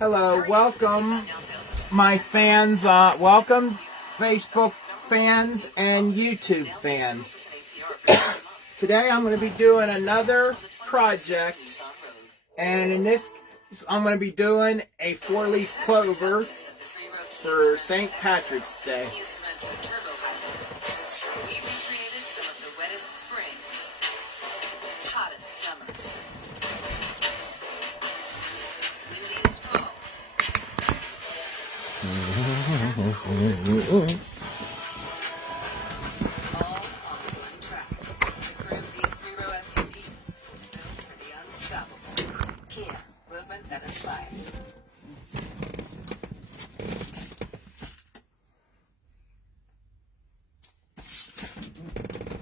Hello, welcome my fans, welcome Facebook fans and YouTube fans. Today I'm going to be doing another project, and in this I'm going to be doing a 4-leaf clover for St. Patrick's Day.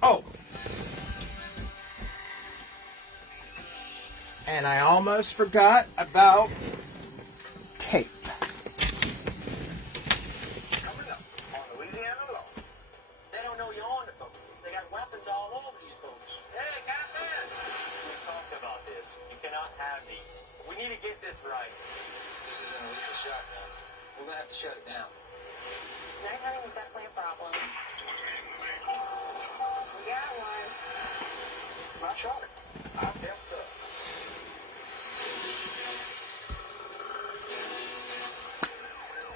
Oh, and I almost forgot about tape. Coming up on Louisiana Law. They don't know you're on the boat. They got weapons all over these boats. Hey, Captain! We talked about this. You cannot have these. We need to get this right. This is an illegal shotgun. We're going to have to shut it down. Night hunting is definitely a problem. We got one. Not shot it. I'll tell you.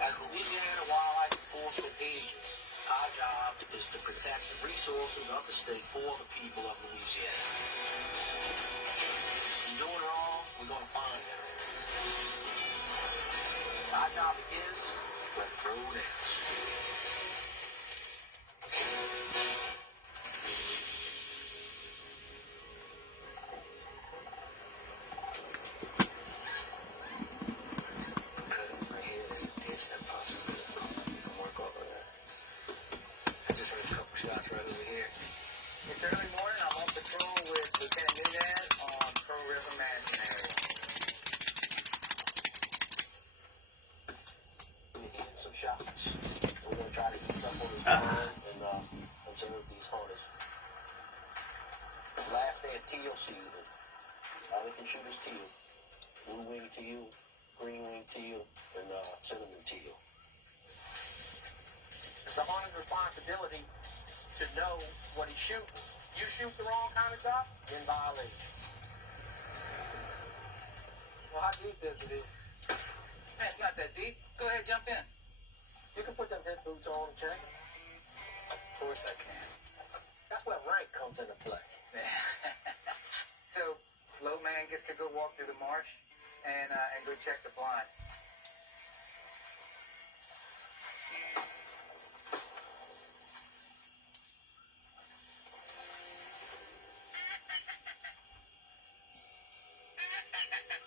As Louisiana Wildlife Enforcement agents, our job is to protect the resources of the state for the people of Louisiana. If you're doing wrong, we're going to find it. Our job begins where the road ends. Shots right over here. It's early morning. I'm on patrol with Lieutenant Nunez on Pearl River Management area. We're getting some shots. We're going to try to ease up on this ground and observe these hunters. Last day of teal season. All they can shoot is teal. Blue wing teal, green wing teal, and cinnamon teal. It's the hunter's responsibility to know what he's shooting. You shoot the wrong kind of duck, you're in violation. Well, how deep is it? Man, it's not that deep. Go ahead, jump in. You can put them head boots on and check. Of course I can. That's where rank comes into play. So, low man gets to go walk through the marsh and go check the blind.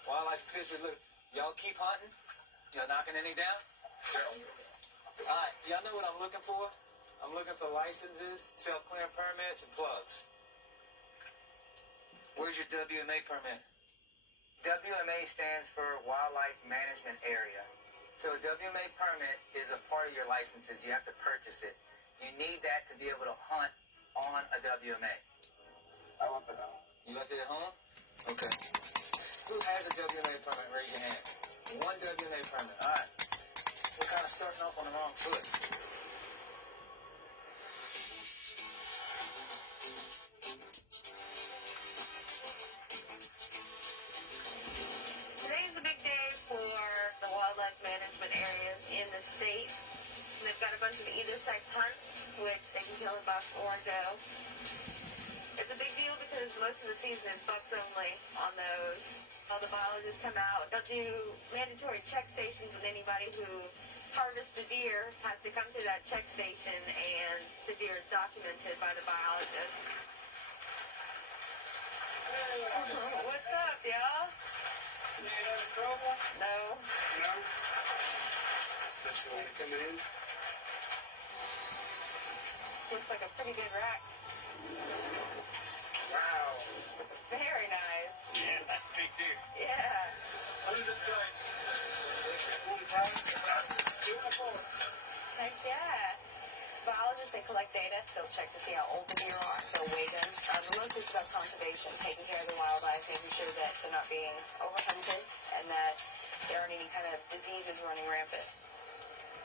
Wildlife officials, look, y'all keep hunting? Y'all knocking any down? Alright, y'all know what I'm looking for? I'm looking for licenses, self-clearing permits, and plugs. Where's your WMA permit? WMA stands for Wildlife Management Area. So a WMA permit is a part of your licenses. You have to purchase it. You need that to be able to hunt on a WMA. I want that. You left it at home? Okay. Who has a WMA permit? Raise your hand. One WMA permit. All right. We're kind of starting off on the wrong foot. Today's a big day for the wildlife management areas in the state. They've got a bunch of either sex hunts, which they can kill a buck or a doe. It's a big deal because most of the season is bucks only on those. All the biologists come out. They'll do mandatory check stations, and anybody who harvests a deer has to come to that check station, and the deer is documented by the biologist. What's up, y'all? You ain't having trouble? No. No. That's the one coming in? Looks like a pretty good rack. Wow. Very nice. Yeah, that's big deer. Yeah. What does it say? Heck yeah. Biologists, they collect data. They'll check to see how old the deer are. They'll weigh them. Mostly it's about conservation, taking care of the wildlife, making sure that they're not being overhunted and that there aren't any any kind of diseases running rampant.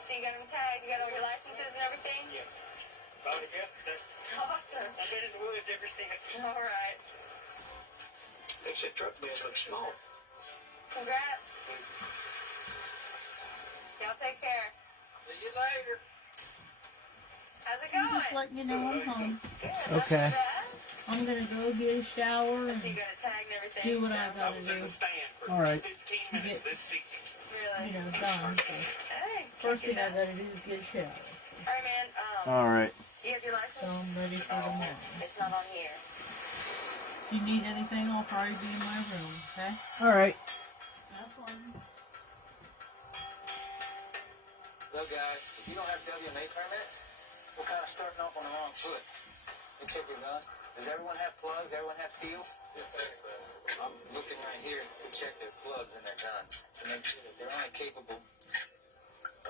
So you got them tagged, you got all your licenses and everything? Yeah. Body kept. Awesome. I've been in the woods ever since. All right. Makes that truck bed look small. Congrats. Y'all take care. See you later. How's it I'm going? just letting you know I'm home. Good. Not Okay. too bad. I'm gonna go get a shower So you and got a tag and everything. do what so. I I gotta was in do. the stand for All right. 15 minutes this season. Really? You know, done. So Hey. first thing I All gotta do is get a shower. right, man. All right. You have your So license? I'm ready for the morning. It's not on here. If you need anything, I'll probably be in my room, okay? All right. Have fun. Look, guys, if you don't have WMA permits, we're kind of starting off on the wrong foot. You check your gun. Does everyone have plugs? Everyone have steel? I'm looking right here to check their plugs and their guns to make sure that they're only capable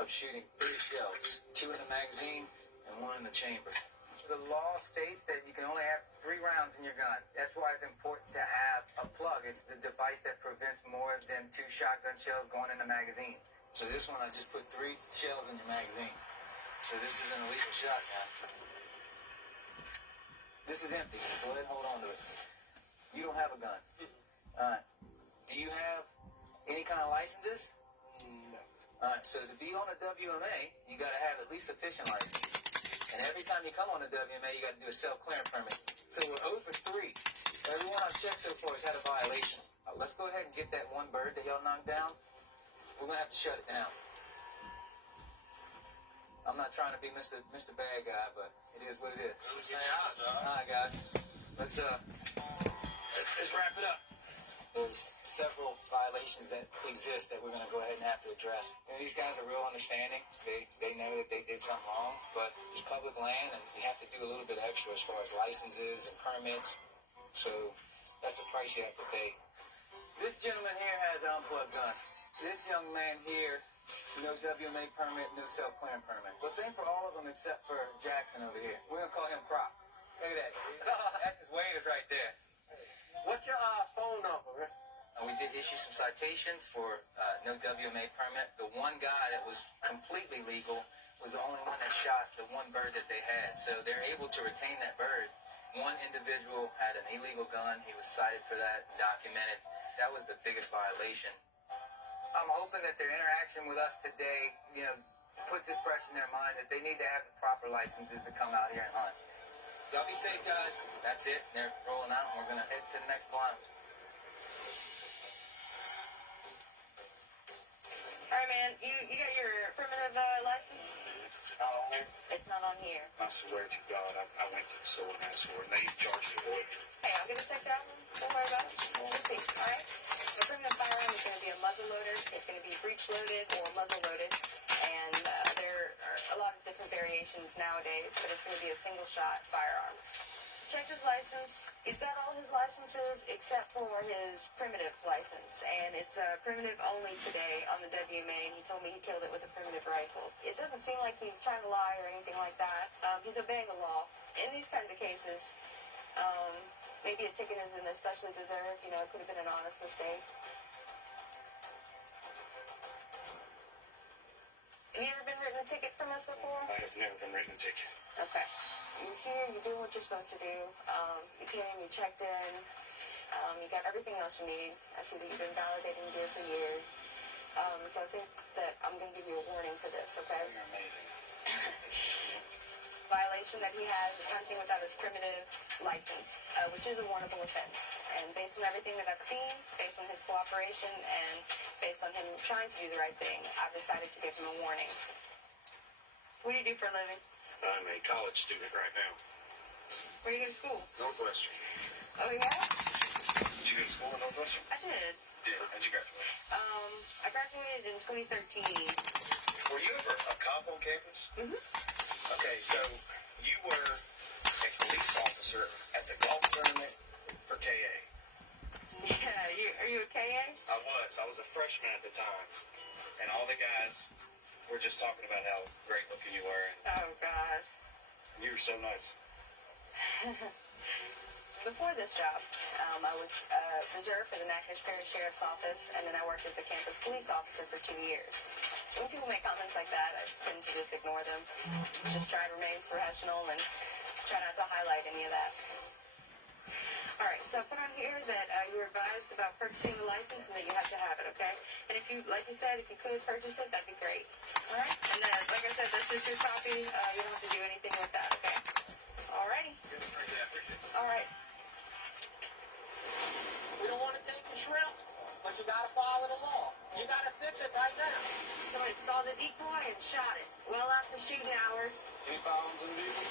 of shooting 3 shells, 2 in the magazine and 1 in the chamber. The law states that you can only have 3 rounds in your gun. That's why it's important to have a plug. It's the device that prevents more than 2 shotgun shells going in the magazine. So this one, I just put 3 shells in your magazine. So this is an illegal shotgun. This is empty. Go ahead and hold on to it. You don't have a gun. Do you have any kind of licenses? No. Alright, so to be on a WMA, you gotta have at least a fishing license. And every time you come on a WMA, you gotta do a self-clearance permit. So we're 0 for 3. Everyone I've checked so far has had a violation. Let's go ahead and get that one bird that y'all knocked down. We're gonna have to shut it down. I'm not trying to be Mr. Bad Guy, but it is what it is. It was your job, dog. Alright, guys. Let's wrap it up. There's several violations that exist that we're going to go ahead and have to address. And these guys are real understanding. They know that they did something wrong, but it's public land, and you have to do a little bit extra as far as licenses and permits. So that's the price you have to pay. This gentleman here has an unplugged gun. This young man here, no WMA permit, no self-clearance permit. Well, same for all of them except for Jackson over here. We're going to call him Prop. Look at that. That's his waiters right there. What's your phone number? We did issue some citations for no WMA permit. The one guy that was completely legal was the only one that shot the one bird that they had. So they're able to retain that bird. One individual had an illegal gun. He was cited for that, documented. That was the biggest violation. I'm hoping that their interaction with us today, puts it fresh in their mind that they need to have the proper licenses to come out here and hunt. Y'all be safe, guys. That's it. They're rolling out, and we're going to head to the next blind. All right, man. You got your primitive license? It's not on there. It's not on here. I swear to God, I went to the store and asked for it, and they charged me for it. Hey, I'm gonna check that one. Don't worry about it. We'll see. All right. The primitive firearm is gonna be a muzzle loader. It's gonna be breech loaded or muzzle loaded, and there are a lot of different variations nowadays. But it's gonna be a single shot firearm. Checked his license. He's got all his licenses except for his primitive license, and it's primitive only today on the WMA. And he told me he killed it with a primitive rifle. It doesn't seem like he's trying to lie or anything like that. He's obeying the law. In these kinds of cases, maybe a ticket isn't especially deserved. It could have been an honest mistake. Have you ever been written a ticket from us before? I have never been written a ticket. Okay. You're here, you're doing what you're supposed to do. You came in, you checked in. You got everything else you need. I see that you've been validating gear for years. So I think that I'm going to give you a warning for this, okay? You're amazing. Violation that he has is hunting without his primitive license, which is a warrantable offense. And based on everything that I've seen, based on his cooperation, and based on him trying to do the right thing, I've decided to give him a warning. What do you do for a living? I'm a college student right now. Where do you go to school? Northwestern. Oh, yeah? Did you go to school in Northwestern? I did. Yeah. How'd you graduate? I graduated in 2013. Were you ever a cop on campus? Mm-hmm. Okay, so you were a police officer at the golf tournament for KA. Yeah, are you a KA? I was a freshman at the time, and all the guys were just talking about how great looking you were, Oh, God. and you were so nice. Before this job, I was reserved for the Natchitoches Parish Sheriff's Office, and then I worked as a campus police officer for 2 years. When people make comments like that, I tend to just ignore them. Just try to remain professional and try not to highlight any of that. All right, so I put on here that you were advised about purchasing a license and that you have to have it, okay? And if you, like you said, if you could purchase it, that'd be great. All right? And then, like I said, that's just your copy. You don't have to do anything with that, okay? All righty. All right. We don't want to take the shrimp, but you gotta follow the law. You gotta fix it right now. So I saw the decoy and shot it. Well after shooting hours. Any problems with people?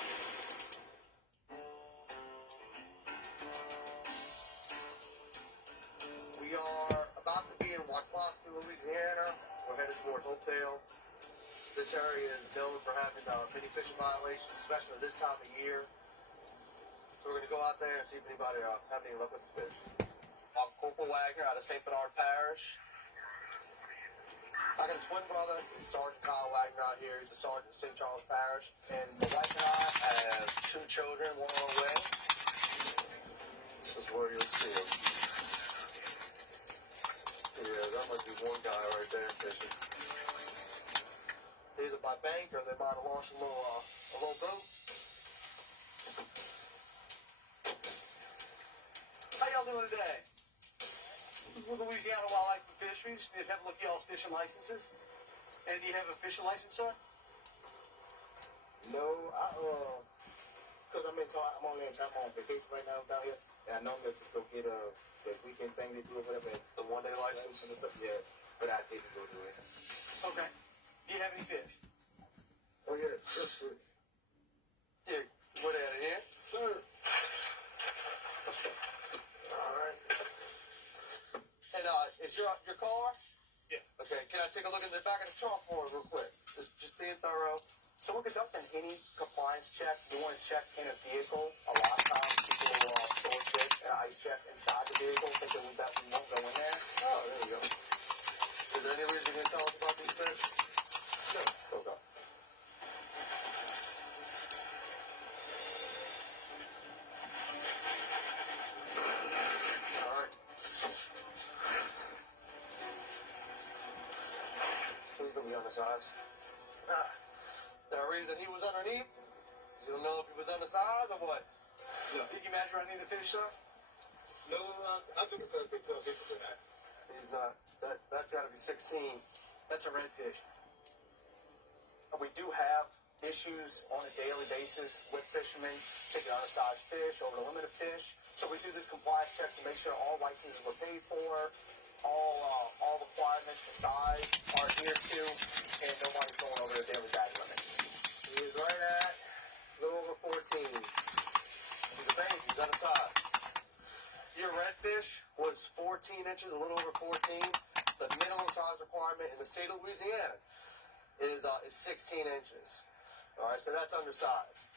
We are about to be in Waukelasca, Louisiana. We're headed toward Hopedale. This area is known for having many fishing violations, especially this time of year. So we're going to go out there and see if anybody have any luck with the fish. I'm Corporal Wagner out of St. Bernard Parish. I got a twin brother, he's Sergeant Kyle Wagner out here. He's a sergeant in St. Charles Parish. And my wife and I have 2 children, one on the way. This is where you'll see him. Yeah, that might be one guy right there fishing. Either by bank or they might have launched a little boat. How y'all doing today? With Louisiana Wildlife and Fisheries, did have a look at y'all's fishing licenses? And do you have a fishing license, sir? No, cause I'm only in time on vacation right now down here, and I normally just go get the weekend thing they do or whatever. The one-day license? But yeah, but I didn't go do it. Okay. Do you have any fish? Oh yeah, sure. Yeah, what at it here? Sir. All right. And is your car? Yeah. Okay. Can I take a look in the back of the trunk for it real quick? Just being thorough. So we're conducting any compliance check. You want to check in a vehicle. A lot of times people store fish and ice chests inside the vehicle, thinking that we won't go in there. Oh, there we go. Is there any reason you can tell us about these fish? Sure. Okay. All right. Who's gonna be on the sides? Did I read that he was underneath? You don't know if he was on the sides or what? Yeah. Did you measure any of the fish, sir? No, I think it's a big deal. He's not. That's got to be 16. That's a redfish. We do have issues on a daily basis with fishermen taking undersized fish over the limit of fish. So we do this compliance checks to make sure all licenses were paid for, all requirements for size are adhered to, and nobody's going over the daily bag limit. He is right at a little over 14. He's a baby. He's undersized. Your redfish was 14 inches, a little over 14. The minimum size requirement in the state of Louisiana is 16 inches. All right, so that's undersized.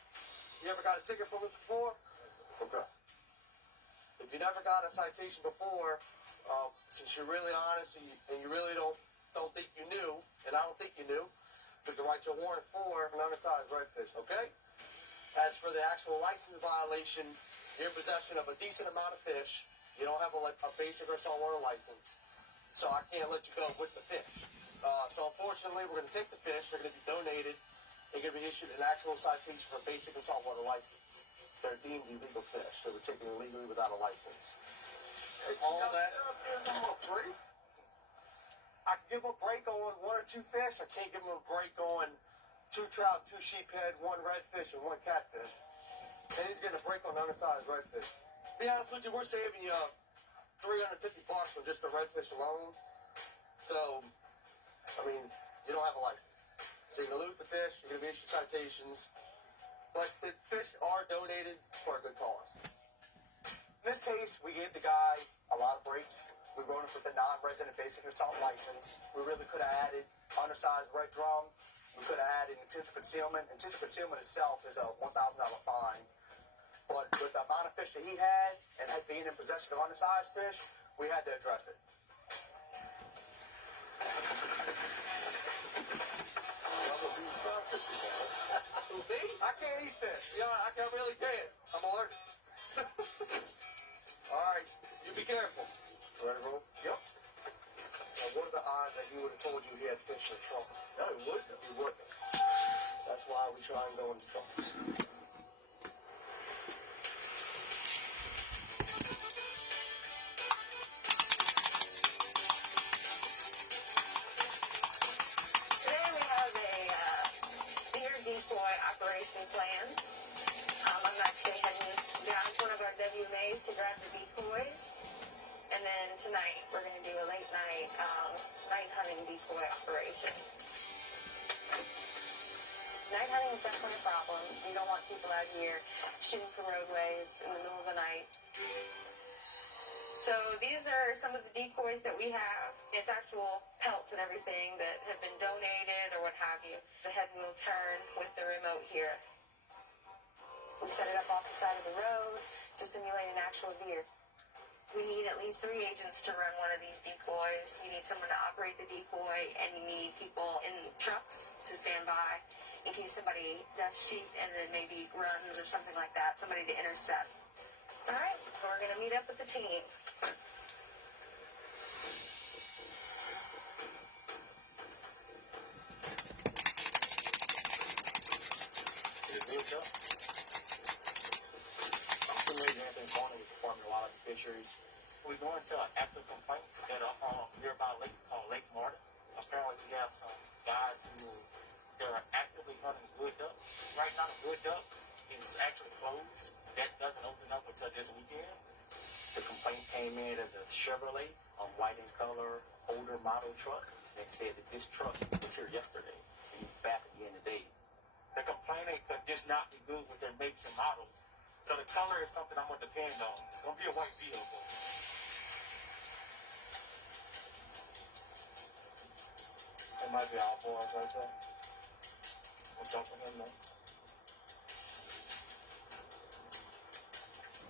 You ever got a ticket from it before? Okay. If you never got a citation before, since you're really honest and you really don't think you knew, and I don't think you knew, you can write your warrant for an undersized redfish, okay? As for the actual license violation, you're in possession of a decent amount of fish. You don't have a basic or saltwater license, so I can't let you go with the fish. So unfortunately, we're going to take the fish. They're going to be donated. They're going to be issued an actual citation for a basic and saltwater license. They're deemed illegal fish. They were taken illegally without a license. All that. I can give them a break on 1 or 2 fish. I can't give them a break on 2 trout, 2 sheephead, 1 redfish, and 1 catfish. And he's getting a break on the undersized redfish. To be honest with you, we're saving you $350 on just the redfish alone. So, I mean, you don't have a license. So you're going to lose the fish, you're going to be issued citations. But the fish are donated for a good cause. In this case, we gave the guy a lot of breaks. We wrote him with the non-resident basic assault license. We really could have added undersized red drum. We could have added intentional concealment. Intentional concealment itself is a $1,000 fine. But with the amount of fish that he had and being in possession of undersized fish, we had to address it. I can't eat fish. You know, I really can't. I'm allergic. right. You be careful. Ready to roll? Yep. Now, what are the odds that he would have told you he had fish in the trunk? No, he wouldn't. He wouldn't. That's why we try and go in the trunks. Today we have a deer decoy operation plan. I'm actually heading down to one of our WMAs to grab the decoys. And then tonight we're going to do a late night night hunting decoy operation. Night hunting is definitely a problem. You don't want people out here shooting from roadways in the middle of the night. So these are some of the decoys that we have. It's actual pelts and everything that have been donated or what have you. The head will turn with the remote here. We set it up off the side of the road to simulate an actual deer. We need at least 3 agents to run one of these decoys. You need someone to operate the decoy, and you need people in trucks to stand by in case somebody does shoot and then maybe runs or something like that, somebody to intercept. All right, we're going to meet up with the team. Fisheries. We're going to an active complaint at a nearby lake called Lake Martin. Apparently, we have some guys who are actively hunting wood duck. Right now, the wood duck is actually closed. That doesn't open up until this weekend. The complaint came in as a Chevrolet, white in color, older model truck. They said that this truck was here yesterday. It was back again today. The complainant could just not be good with their makes and models. So the color is something I'm going to depend on. It's going to be a white vehicle. It might be our boys right there. We'll jump on him now.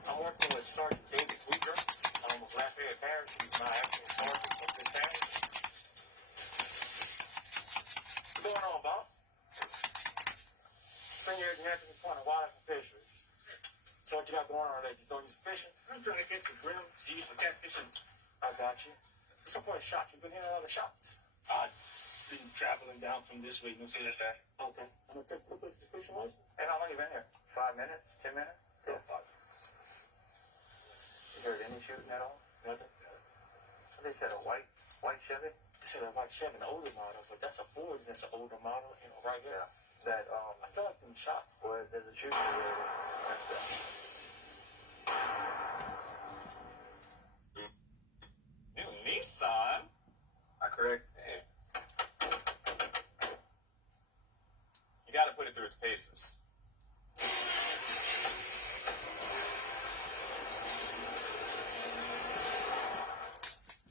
I'm working with Sergeant David Booker. I'm with Lafayette Parish. He's my acting sergeant of this parish. What's going on, boss? Senior Anthony Point of Wildlife and Fisheries. So what you got going on today? You throwing some fishing? I'm trying to get the grill to use for catfishing. I got you. Some point shot. You've been hitting other shots. I've been traveling down from this way. No see that there. Okay. I'm gonna take a look at the fishing license. Hey, how long you been here? 5 minutes? 10 minutes? Yeah, 5. You heard any shooting at all? Nothing. What they said, a white Chevy? They said a white Chevy, an older model, but that's a Ford and it's an older model, you know, right here. That, I feel like been shot. well, there's a shooting here. That's that. New Nissan? Correct. Hey. You gotta put it through its paces.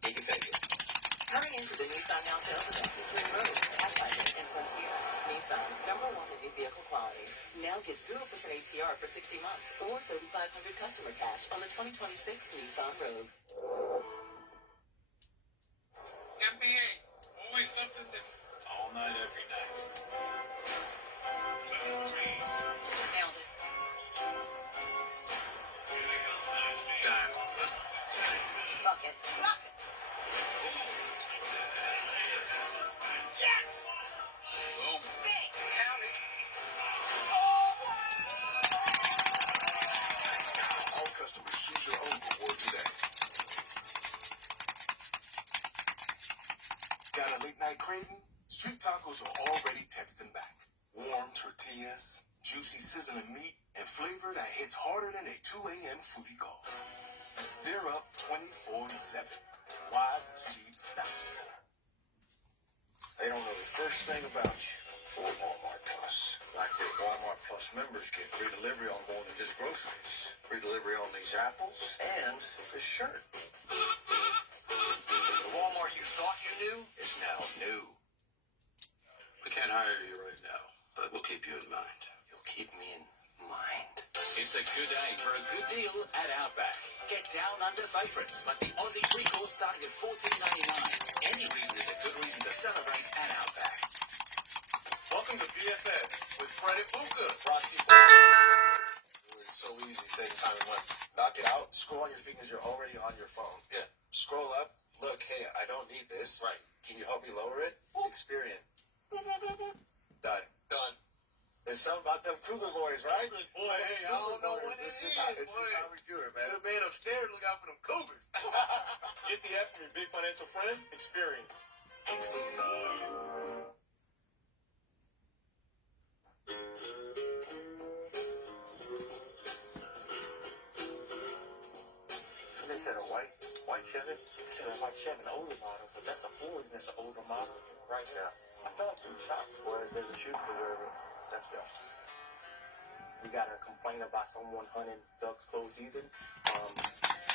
You can take it. Hurry into the Nissan now sales event featuring Rogue, Pathfinder, and Frontier. Nissan, #1 in new vehicle quality. Now get 0% APR for 60 months or $3,500 customer cash on the 2026 Nissan Rogue. NBA, always something different. All night, every night. Nailed it. Done. Fuck it. Fuck it. Yes! Boom. Big. Count it. All customers choose your own reward today. Got a late night craving? Street tacos are already texting back. Warm tortillas, juicy sizzling meat, and flavor that hits harder than a 2 a.m. foodie call. They're up 24/7. Why the seeds not? They don't know the first thing about you or Walmart Plus. Like the Walmart Plus members get free delivery on more than just groceries. Free delivery on these apples and this shirt. The Walmart you thought you knew is now new. We can't hire you right now, but we'll keep you in mind. You'll keep me in mind. It's a good day for a good deal at Outback. Get down under favorites like the Aussie 3-course starting at $14.99. Any reason is a good reason to celebrate at Outback. Welcome to BFF with Fred and Buka. Brought to you by... It's so easy taking time and money. knock it out. Scroll on your fingers. You're already on your phone. Yeah. Scroll up. Look, hey, I don't need this. Right. Can you help me lower it? Experian. Done. Done. There's something about them Cougar boys, right? Boy, hey, I don't know what it's just how we do it, man. The man upstairs look out for them Cougars. Get the app from your big financial friend, Experian. They said a white Chevy. They said a white Chevy, an older model, but that's a Ford and it's an older model, right there. I fell through the shop where there's a shooting for wherever. Let's go. We got a complaint about someone hunting ducks closed season.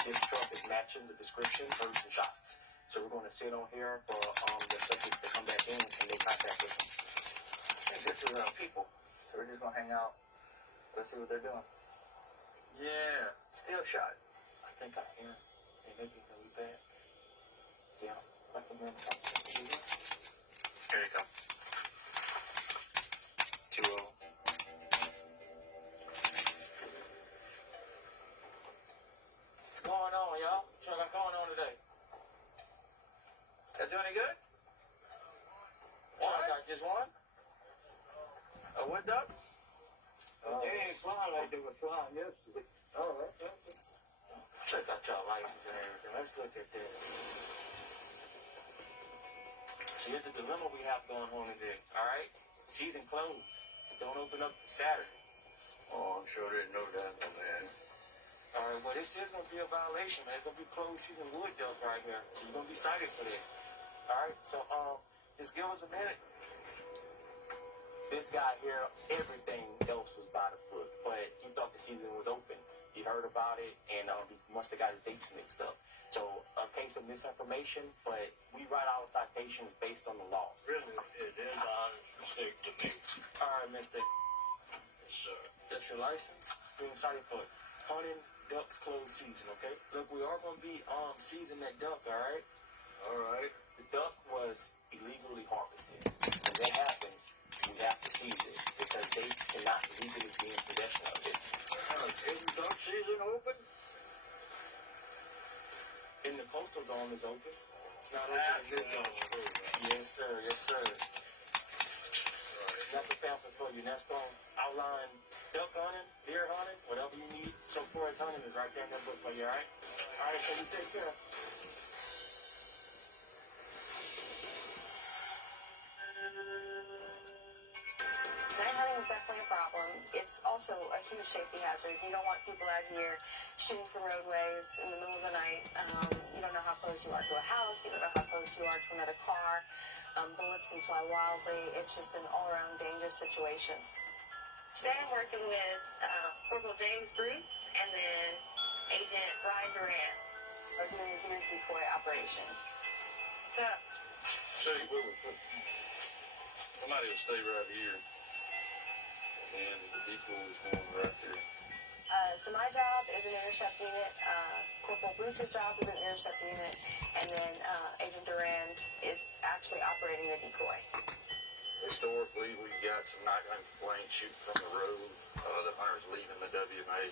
This truck is matching the description, birds and shots. So we're going to sit on here for the subject to come back in and they contact with them. Hey, this is people. So we're just going to hang out. Let's see what they're doing. Yeah, still shot. I think I hear him. Hey, maybe he'll be back. Yeah, I can hear him talking. Here you go. 2-0. What's going on, y'all? What y'all got going on today? That do any good? What? I got just one? A wood duck? They ain't flying like they were flying yesterday. Oh, okay. Check out y'all license and everything. Let's look at this. So here's the dilemma we have going on today, alright? Season closed. Don't open up till Saturday. Oh, I'm sure didn't know that, man. Alright, well this is gonna be a violation, man. It's gonna be closed season wood duck right here. So you're gonna be cited for that. Alright, so just give us a minute. This guy here, everything else was by the foot, but he thought the season was open. He heard about it, and he must have got his dates mixed up. So, a case of misinformation, but we write our citations based on the law. Really, it is an honest mistake to me. All right, Mr. Yes, sir. That's your license? Being cited for hunting ducks closed season, okay? Look, we are going to be seasoning that duck, all right? All right. The duck was illegally harvested. When that happens, we have to seize it because they cannot legally be in possession of it. Is duck season open? In the coastal zone is open. It's not open in this zone. Yes, sir. Yes, sir. That's a pamphlet for you. That's going to outline duck hunting, deer hunting, whatever you need. So far as hunting is right there in that book for you, all right? All right, so you take care. Night hunting is definitely a problem. It's also a huge safety hazard. You don't want people out here shooting from roadways in the middle of the night. You don't know how close you are to a house. You don't know how close you are to another car. Bullets can fly wildly. It's just an all-around dangerous situation. Today I'm working with Corporal James Bruce and then Agent Brian Durant. We're doing a deer decoy operation. So, Say, somebody will stay right here. And the decoy is going right there. so my job is an intercept unit. Corporal Bruce's job is an intercept unit. And then Agent Durand is actually operating the decoy. Historically, we've got some night hunting complaints shooting from the road. The hunters leaving the WMA.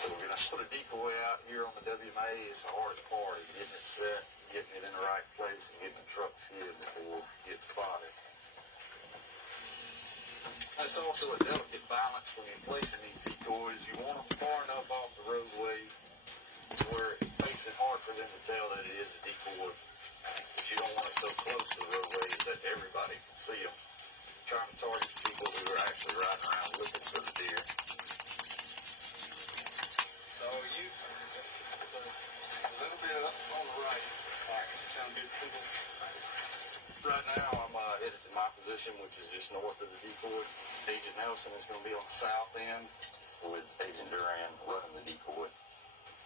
So we're going to put a decoy out here on the WMA. It's the hardest part of getting it set, getting it in the right place, and getting the trucks hid before it gets spotted. It's also a delicate balance when you're placing these decoys. You want them far enough off the roadway to where it makes it hard for them to tell that it is a decoy. But you don't want it so close to the roadway that everybody can see them. Trying to target people who are actually riding around looking for the deer. So you, a little bit up on the right. All right, sound good, people? Right now, I'm headed to my position, which is just north of the decoy. Agent Nelson is going to be on the south end with Agent Durand running the decoy.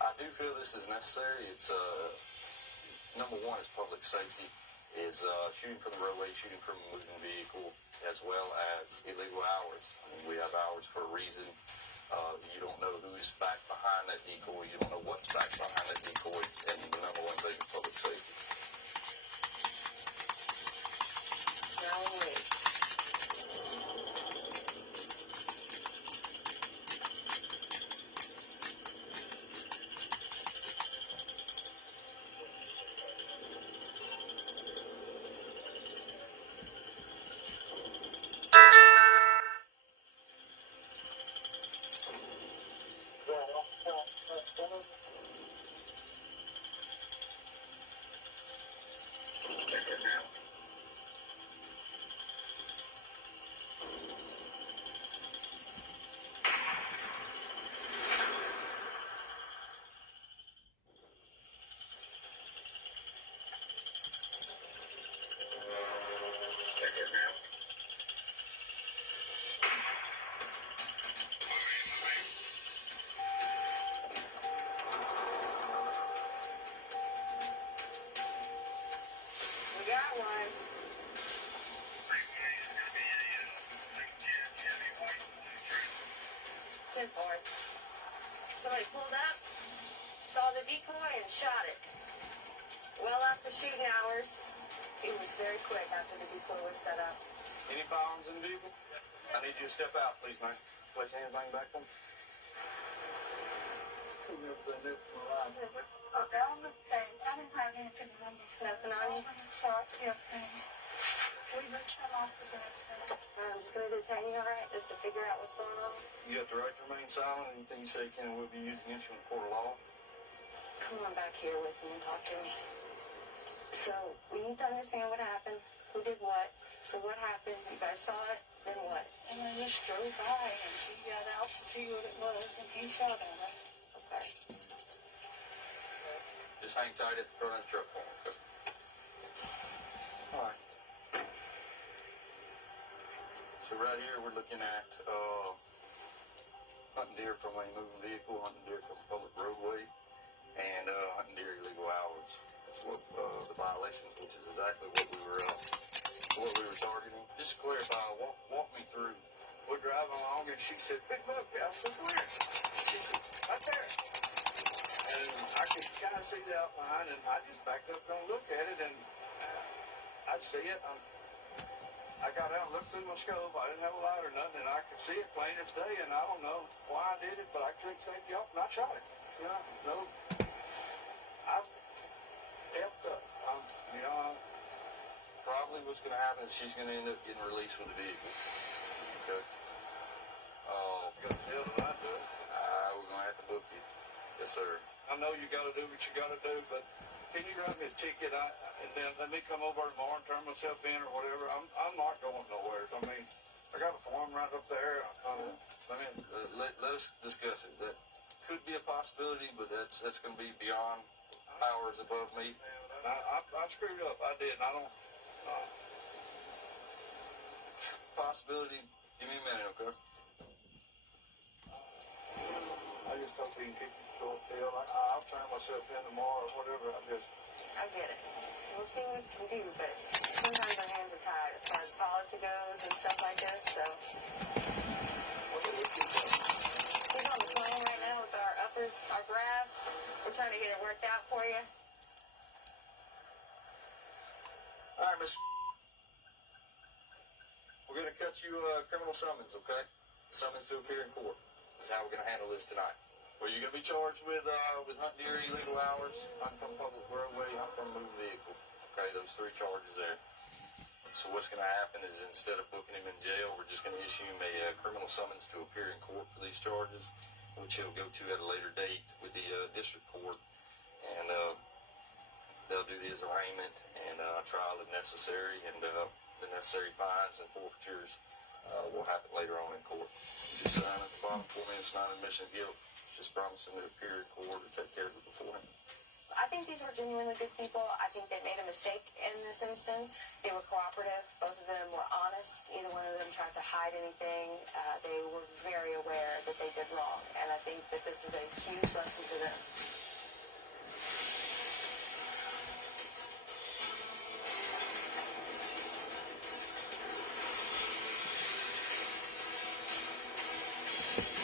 I do feel this is necessary. It's number one is public safety. Is shooting from the roadway, shooting from a moving vehicle, as well as illegal hours. I mean, we have hours for a reason. You don't know who's back behind that decoy. You don't know what's back behind that decoy. And the number one thing is public safety. Now wait. Somebody pulled up, saw the decoy, and shot it. Well after shooting hours, it was very quick after the decoy was set up. Any firearms in the vehicle? I need you to step out, please, man. Place anything back on. Nothing on you? I'm just going to detain you, all right, just to figure out what's going on. You have the right to remain silent. Anything you say can and will be used against you in a court of law. Come on back here with me and talk to me. So, we need to understand what happened, who did what. So what happened? You guys saw it, then what? And I just drove by and he got out to see what it was and he shot at it. Okay. Just hang tight at the front of the truck for me, okay? All right. So right here we're looking at hunting deer from a moving vehicle, hunting deer from a public roadway, and hunting deer illegal hours. That's what the violations, which is exactly what we were targeting. Just to clarify, walk me through. We're driving along and she said, "Big buck, yeah." I said, "Where?" She said, "Right there." And I could kind of see the outline, and I just backed up and looked at it, and I'd see it. I got out and looked through my scope. I didn't have a light or nothing, and I could see it plain as day, and I don't know why I did it, but I clicked safety off, and I shot it. You know, no. I helped up. Probably what's going to happen is she's going to end up getting released with the vehicle. Okay. You're going to tell tonight, though. We're going to have to book you. Yes, sir. I know you got to do what you got to do, but can you write me a ticket and then let me come over tomorrow and turn myself in or whatever? I'm not going nowhere. I mean, I got a form right up there. Let us discuss it. That could be a possibility, but that's going to be beyond powers above me. I screwed up. I did. I don't. Possibility. Give me a minute, okay? I just hope he can keep it short tail. I'll turn myself in tomorrow or whatever. I get it. We'll see what we can do, but sometimes our hands are tied as far as policy goes and stuff like this, so. We're on the phone right now with our uppers, our grass. We're trying to get it worked out for you. All right, Miss. We're going to cut you a criminal summons, okay? Summons to appear in court. That's how we're going to handle this tonight. Well, you're going to be charged with hunting deer, illegal hours, hunting from public roadway, hunting from a moving vehicle. Okay, those 3 charges there. So what's going to happen is instead of booking him in jail, we're just going to issue him a criminal summons to appear in court for these charges, which he'll go to at a later date with the district court. And they'll do his arraignment and trial if necessary, and the necessary fines and forfeitures will happen later on in court. Just sign at the bottom for me. It's not admission of guilt. It's just promising to appear in court or take care of it beforehand. I think these were genuinely good people. I think they made a mistake in this instance. They were cooperative. Both of them were honest. Neither one of them tried to hide anything. They were very aware that they did wrong, and I think that this is a huge lesson to them.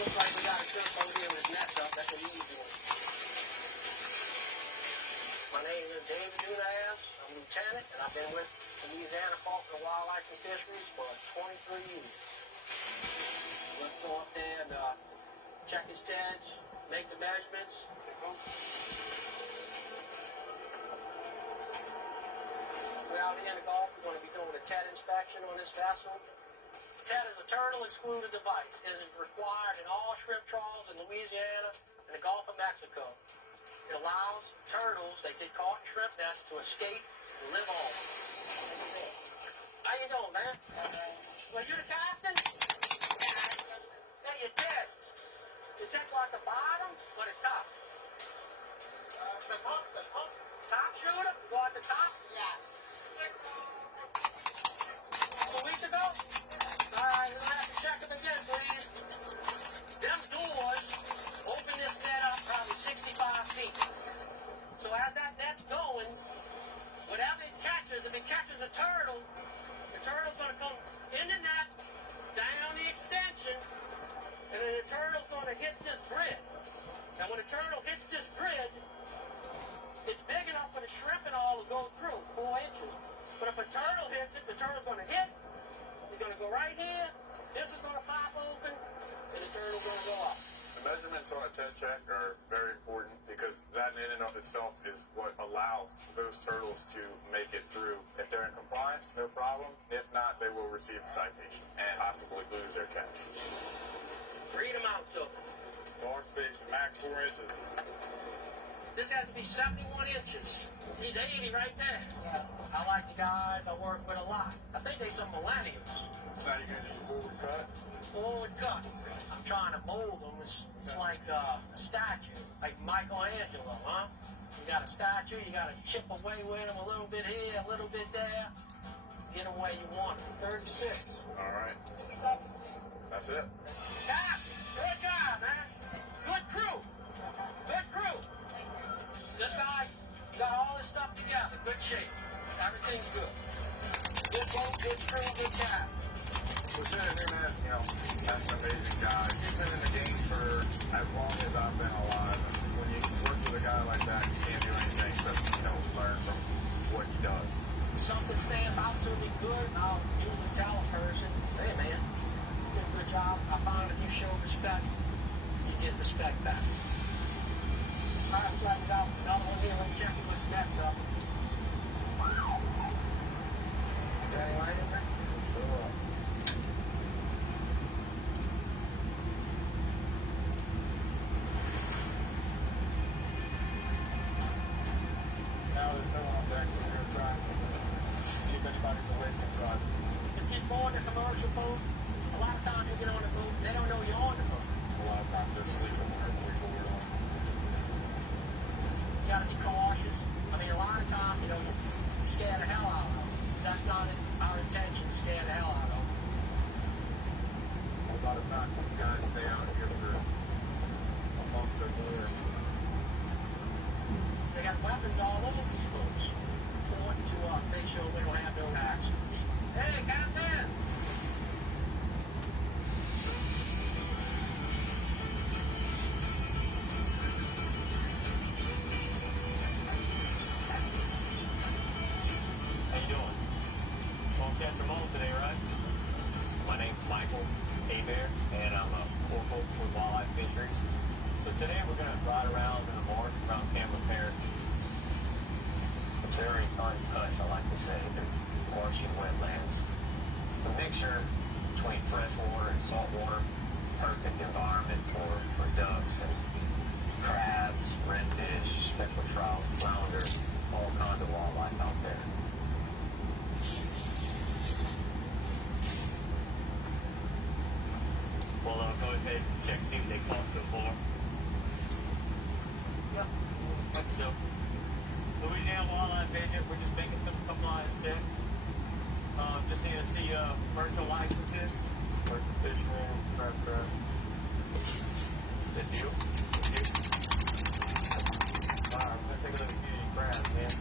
Looks like we got a sheriff over here with his neck up. That's an easy one. My name is David Dunas. I'm lieutenant, and I've been with Louisiana Department of Wildlife and Fisheries for 23 years. Let's go up there and check his tags, make the measurements. We're out here in the Gulf. We're going to be doing a TED inspection on this vessel. TED is a turtle excluded device. It is required in all shrimp trawls in Louisiana and the Gulf of Mexico. It allows turtles that get caught in shrimp nests to escape and live on. How you doing, man? Well, you the captain? Yeah, you're dead. You take like the bottom or the top? The top. Top shooter? You want the top? Yeah. 2 weeks ago? Alright, you're gonna have to check them again, please. Them doors open this net up probably 65 feet. So as that net's going, whatever it catches, if it catches a turtle, the turtle's gonna come in the net, down the extension, and then the turtle's gonna hit this grid. Now, when a turtle hits this grid, it's big enough for the shrimp and all to go through, 4 inches. But if a turtle hits it, the turtle's going to hit. It's going to go right here. This is going to pop open, and the turtle's going to go up. The measurements on a TED check are very important because that in and of itself is what allows those turtles to make it through. If they're in compliance, no problem. If not, they will receive a citation and possibly lose their catch. Read them out, so. Large fish, max 4 inches. This has to be 71 inches. He's 80 right there. Yeah. I like the guys I work with a lot. I think they some millennials. So now you're going to do forward cut? Forward cut. I'm trying to mold them. It's like a statue, like Michelangelo, huh? You got a statue, you got to chip away with them a little bit here, a little bit there. Get them where you want them. 36. All right. That's it. Good guy, man. Good crew. Good crew. This guy got all this stuff together. Good shape. Everything's good. Good boat, good crew, good guy. Lieutenant Nunez, that's an amazing guy. He's been in the game for as long as I've been alive. When you work with a guy like that, you can't do anything except, learn from what he does. If something stands out to me good, I'll usually tell a person, hey man, you did a good job. I find if you show respect, you get respect back. All right, we got another one here. Let's check it with the next up. Okay, right in there. So, now there's no one on deck, so we're going to try and see if anybody's awake inside. If you board the commercial boat, a lot of times you get on the boat, they don't know you're on the boat. A lot of times they're sleeping wherever we board on. You gotta be cautious. I mean, a lot of times, you scare the hell out of them. That's not our intention, to scare the hell out of them. A lot of times these guys stay out here for a month or more. They got weapons all over these boats. Important to make sure we don't have no accidents. Hey, Captain! How you doing? Won't catch them all today, right? My name's Michael Hebert, and I'm a corporal with Wildlife Fisheries. So today we're going to ride around in the marsh around Camp Repair. It's very untouched, I like to say, the marshy wetlands. A mixture between freshwater and saltwater, perfect environment for ducks and crabs, redfish, speckled trout, flounder, all kinds of wildlife out there. Well, go ahead and check, see what they caught so far. Yep. So, Louisiana Wildlife Agent, we're just making some compliance checks. Just need to see commercial licenses. Commercial fisherman, crab trap. Good deal. Good deal. Alright, I'm gonna take a look at these crabs, man.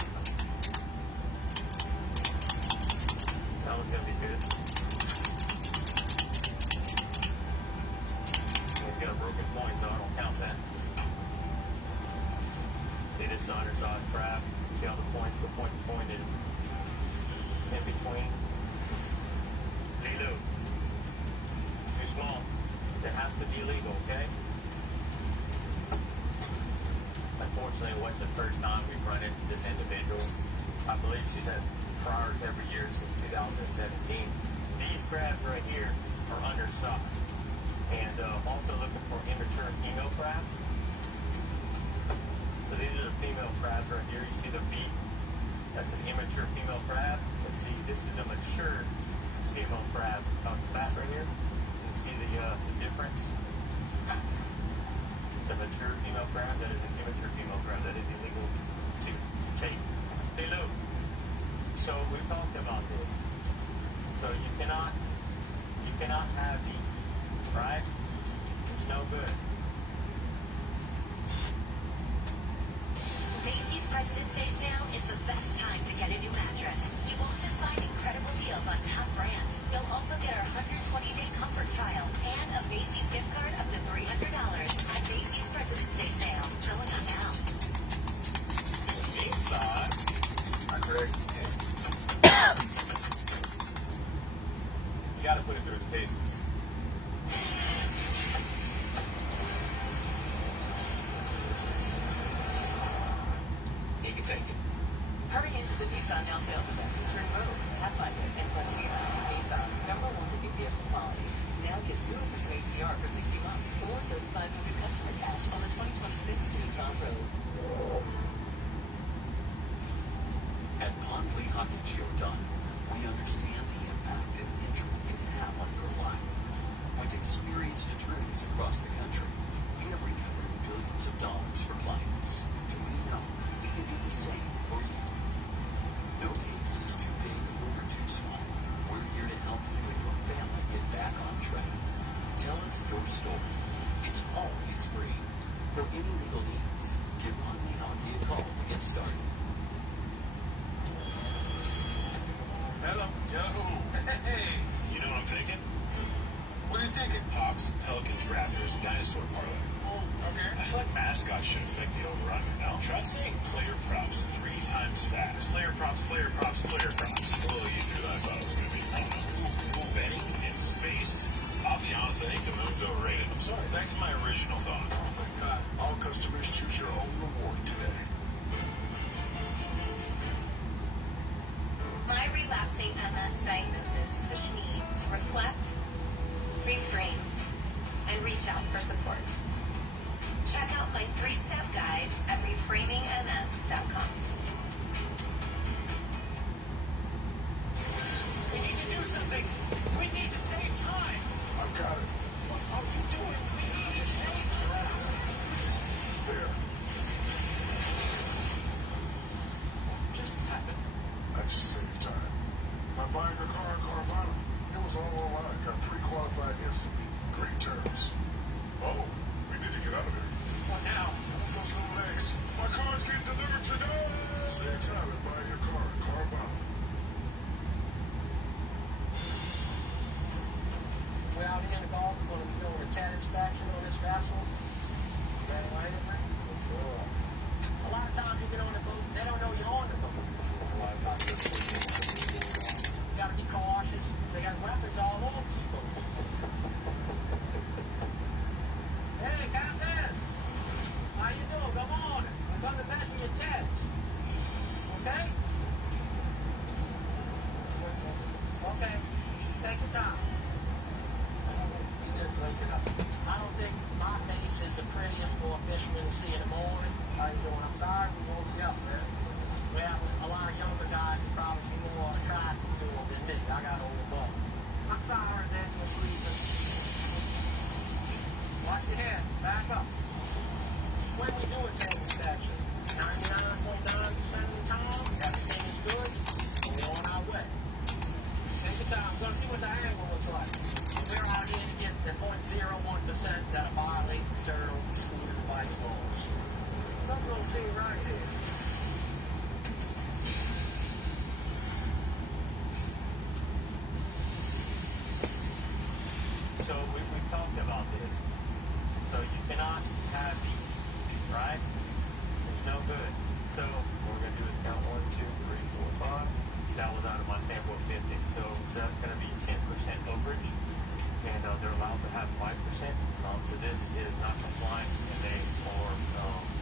That one's gonna be good. He's got a broken point, so I don't count that. See this undersized crab? See how the point to point is in between? Lilo. Too small. It has to be legal, okay? Unfortunately, it wasn't the first time we've run into this individual. I believe she's had priors every year since 2017. These crabs right here are undersized. And also looking for immature female crabs. So these are the female crabs right here. You see the beak? That's an immature female crab. And see, this is a mature female crab on the back right here. You see the difference? It's a mature female crab. That is an immature female crab. That is illegal to take. Hey, Lou. So we talked about this. So you cannot have these, right? It's no good. Macy's President's Day sale is the best time to get a new mattress. You won't just find incredible deals on top brands. You'll also get our 120-day comfort trial and a Macy's gift card up to $300 at Macy's President's Day sale. Greg. You gotta put it through its paces. You can take it. Hurry into the Nissan Now sales event featuring Rogue, Pathfinder, and Frontier. Nissan, #1 in new vehicle quality. Now get 0% APR for 60 months or $3,500 customer cash on the 2026 Nissan Rogue. At Pond Lehigh Geodon, we understand the impact an injury can have on your life. With experienced attorneys across the country, we have recovered billions of dollars for clients, and we know we can do the same for you. No case is too big or too small. We're here to help you and your family get back on track. Tell us your story. It's always free. For any legal needs, give Pond Lehigh a call to get started. Hello. Yo. Hey. You know what I'm thinking? What are you thinking? Hawks, Pelicans, Raptors, Dinosaur Parlay. Oh, okay. I feel like mascots should affect the over-under, no? Try saying player props 3 times fast. Player props, player props, player props. It's a little easier than I thought it was going to be. I don't know. Betting in space? I'll be honest, I think the moon's overrated. I'm sorry. Back to my original thought. Oh, my God. All customers choose your own reward today. My relapsing MS diagnosis pushed me to reflect, reframe, and reach out for support. Check out my 3-step guide at reframingms.com. We need to do something. We need to save time. I've got it. What are you doing? We need to save time. There. What just happened? I just saved time. By buying a car in Carvana, it was all online. Got pre-qualified instantly. Great terms. Oh, we need to get out of here. What now? Off those little legs. My car's getting delivered today. Save time and buy your car in Carvana. We're out here in the Gulf. We're going to be doing a TAD inspection on this vessel. Ready, lighted, man? A lot of times you get on the boat, they don't know you're on the boat. You got to be cautious. They got weapons all over these boats. Hey, Captain! How you doing? Come on. I'm coming back for your TAD. Okay? Okay. Take your time. I don't think my face is the prettiest for a fisherman to see in the morning. How you doing? I'm sorry we woke you up, man. We have a lot of younger guys that probably be more attracted to them than me. I got older buck. I'm sorry that you're sleeping. Watch your head. Back up. When we do a tail inspection, 99.9% of the time, everything is good. We're on our way. Take your time. We're going to see what the angle looks like. We're out here to get the 0.01% that violate the turtle excluded device laws. Something we'll see right here. So we've talked about this. So you cannot have these, right? It's no good. So what we're going to do is count 1, 2, 3, 4, 5. That was out of my sample of 50. So that's going to be 10% overage. And they're allowed to have 5%. So this is not compliant, and they are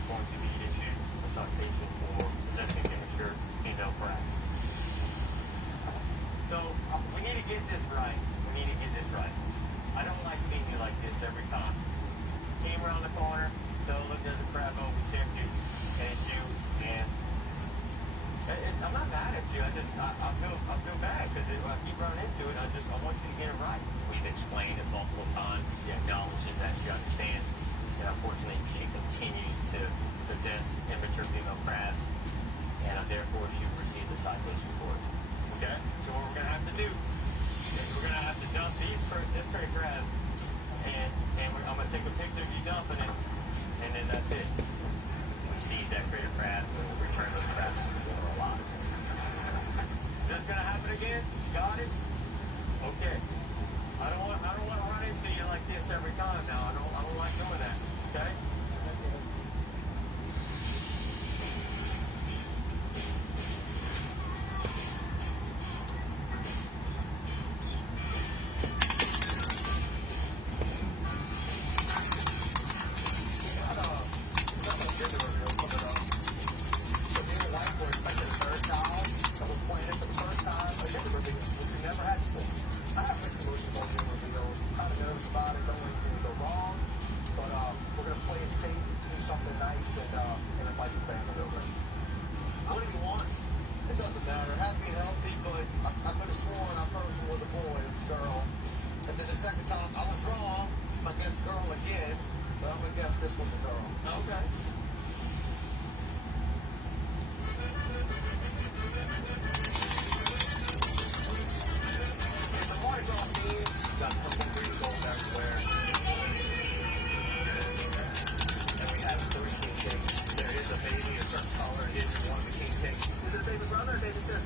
going to be issued a citation for possessing immature female crabs. So we need to get this right. We need to get this right. I don't like seeing you like this every time. Came around the corner, so looked at the crab over, checked you, and it's you, and I'm not mad at you. I feel bad because I keep running into it. I want you to get it right. We've explained it multiple times. She acknowledges that she understands. And unfortunately, she continues to possess immature female crabs, and therefore she will receive the citation for it. Okay? So what we're going to have to do is we're going to have to dump this pretty crab, and I'm going to take a picture of you dumping it, and then that's it. We seize that critter crab, and we'll return those crabs to the water alive. Is this going to happen again? Got it? Okay. I don't want to run into you like this every time now. I don't like doing that. Okay?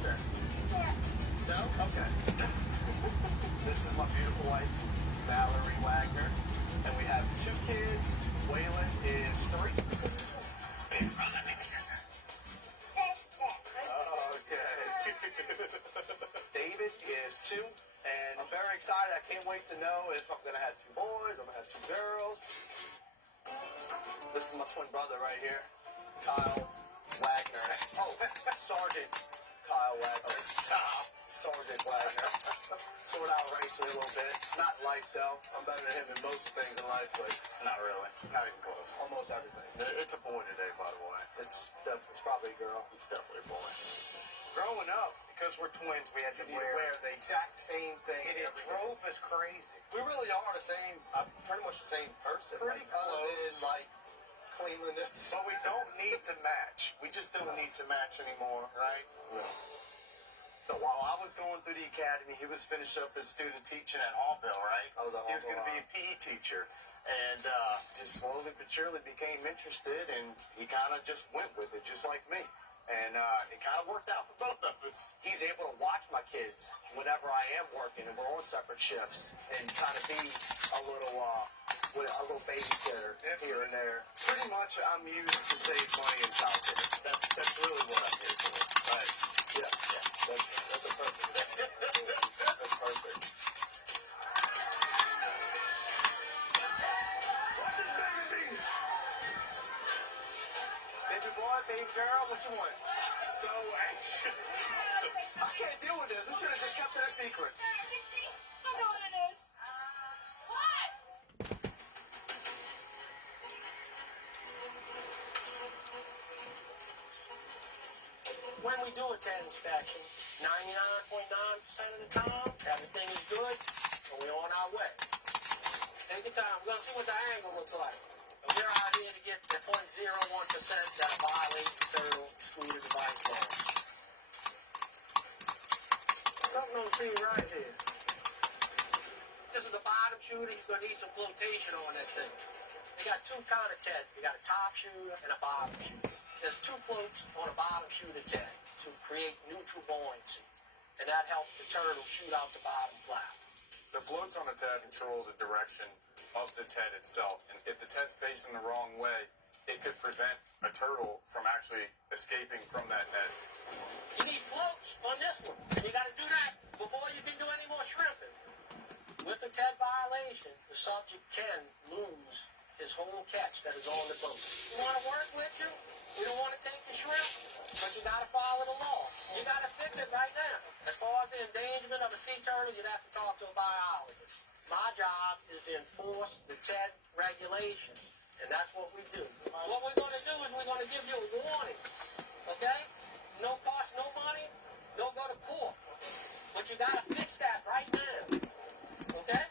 sister? No? Okay. This is my beautiful wife, Valerie Wagner. And we have 2 kids. Waylon is 3. Baby brother, baby sister. Okay. David is 2. And I'm very excited. I can't wait to know if I'm going to have 2 boys, I'm going to have 2 girls. This is my twin brother right here, Kyle Wagner. Oh, Sergeant Kyle Wagner. Stop. Sergeant Wagner. Sort out racing a little bit. Not life, though. I'm better than him in most things in life, but not really. Not even close. Almost everything. It's a boy today, by the way. It's probably a girl. It's definitely a boy. Growing up, because we're twins, we had to wear the exact same thing. And it drove us crazy. We really are the same, pretty much the same person. Pretty close. Like cleanliness. So we don't need to match. We just don't need to match anymore, right? No. So while I was going through the academy, he was finishing up his student teaching at Hallville, right? He was going to be a PE teacher. And just slowly but surely became interested, and he kind of just went with it, just like me. And it kind of worked out for both of us. He's able to watch my kids whenever I am working, and we're on separate shifts, and kind of be a little babysitter here and there. Pretty much, I'm used to save money in childcare. That's really what I'm here for. Right? Yeah. That's a perfect. That's perfect. What this baby be? Baby boy, baby girl, what you want? So anxious. I can't deal with this. We should have just kept it a secret. I know what it is. What? When we do a TED inspection, 99.9% of the time, everything is good, and we're on our way. Take your time. We're going to see what the angle looks like. And we're out here to get the 0.01% that violate the federal excluded device law. Something don't seem right here. This is a bottom shooter. He's going to need some flotation on that thing. They got 2 kind of TEDs. We got a top shooter and a bottom shooter. There's 2 floats on a bottom shooter TED to create neutral buoyancy. And that helps the turtle shoot out the bottom flap. The floats on the TED control the direction of the TED itself. And if the TED's facing the wrong way, it could prevent a turtle from actually escaping from that net. You need floats on this one. And you got to do that before you can do any more shrimping. With a TED violation, the subject can lose his whole catch that is on the boat. You want to work with you? You don't want to take the shrimp? But you got to follow the law. You got to fix it right now. As far as the endangerment of a sea turtle, you'd have to talk to a biologist. My job is to enforce the TED regulation, and that's what we do. What we're going to do is we're going to give you a warning, okay? No cost, no money, don't go to court. But you got to fix that right now, okay?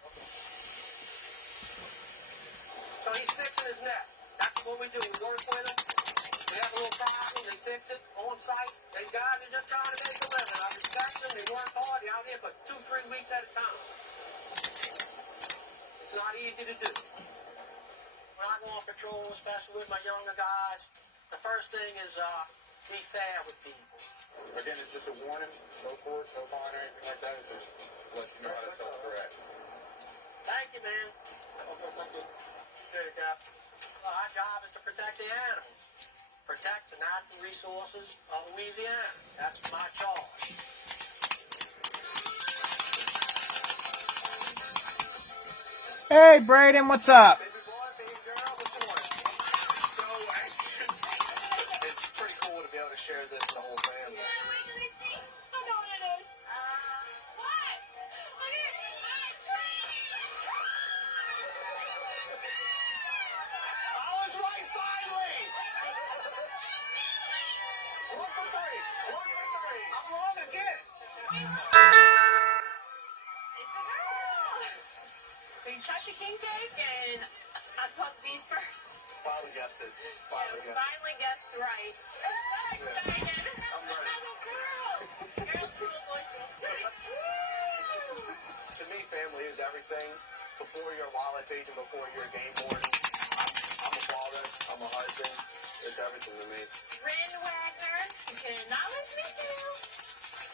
So he's fixing his net. That's what we do. We work with him. We have a little problem. They fix it on site. They guys are just trying to make a living. I respect them. They work hard. They're out here for 2-3 weeks at a time. It's not easy to do. When I go on patrol, especially with my younger guys, the first thing is be fair with people. Again, it's just a warning. No court, no bond, or anything like that. It's just let you know how to self-correct. Thank you, man. Okay. Good, Cap. Well, our job is to protect the animals. Protect the natural resources of Louisiana. That's my charge. Hey, Braden, what's up? Baby boy, baby girl, what you want? So anxious. It's pretty cool to be able to share this with the whole family. I know what it is. What? Look at it. I was right, finally! 1 for 3. 1 for 3. I'm wrong again. It's a girl. We touched a king cake and I thought these first. Finally guessed it. Finally guessed right. I'm excited. I'm ready. I'm a girl. Girls rule, boys rule. To me, family is everything. Before you're a wildlife agent, before you're a game warden, I'm a father, I'm a husband. It's everything to me. Brandon Wagner, you can acknowledge me too.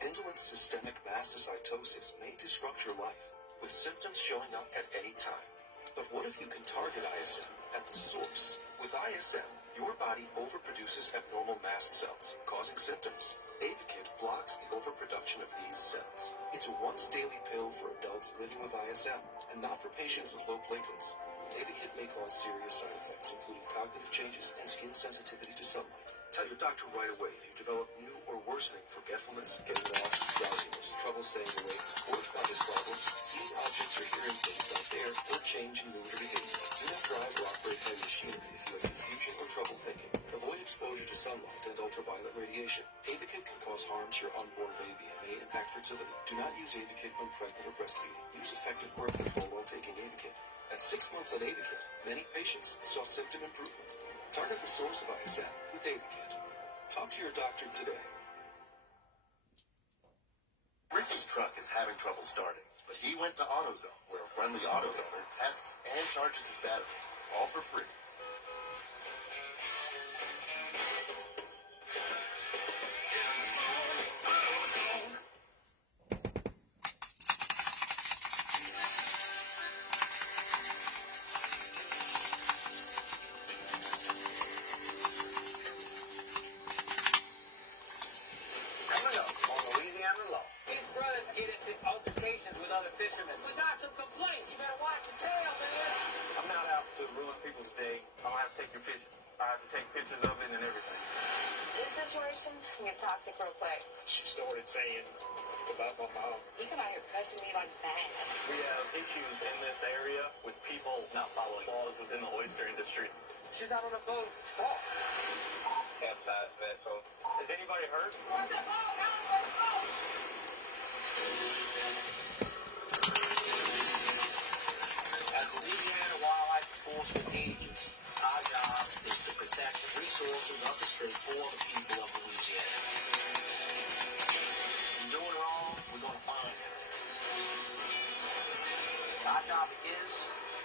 Indolent systemic mastocytosis may disrupt your life, with symptoms showing up at any time. But what if you can target ISM at the source? With ISM, your body overproduces abnormal mast cells, causing symptoms. Ayvakit blocks the overproduction of these cells. It's a once-daily pill for adults living with ISM, and not for patients with low platelets. Ayvakit may cause serious side effects, including cognitive changes and skin sensitivity to sunlight. Tell your doctor right away if you develop new or worsening forgetfulness, getting lost, drowsiness, trouble staying awake, or sinus problems, seeing objects or hearing things not there, or change in mood or behavior. Do not drive or operate heavy machinery if you have confusion or trouble thinking. Avoid exposure to sunlight and ultraviolet radiation. Ayvakit can cause harm to your unborn baby and may impact fertility. Do not use Ayvakit when pregnant or breastfeeding. Use effective birth control while taking Ayvakit. At 6 months on Ayvakit, many patients saw symptom improvement. Target the source of ISM with Ayvakit. Talk to your doctor today. Ricky's truck is having trouble starting, but he went to AutoZone, where a friendly AutoZoner tests and charges his battery, all for free. Coming up on Louisiana Law. These brothers get into altercations with other fishermen. We got some complaints. You better watch your tail, man. I'm not out to ruin people's day. I'm gonna have to take your picture. I have to take pictures of it and everything. This situation can get toxic real quick. She started saying about my mom. You come out here cussing me like that. We have issues in this area with people not following laws within the oyster industry. She's not on a boat. It's fall. Capsize vessel. Is anybody hurt? As Louisiana Wildlife Enforcement agents, our job is to protect the resources of the state for the people of Louisiana. You're doing wrong, we're going to find it. Our job begins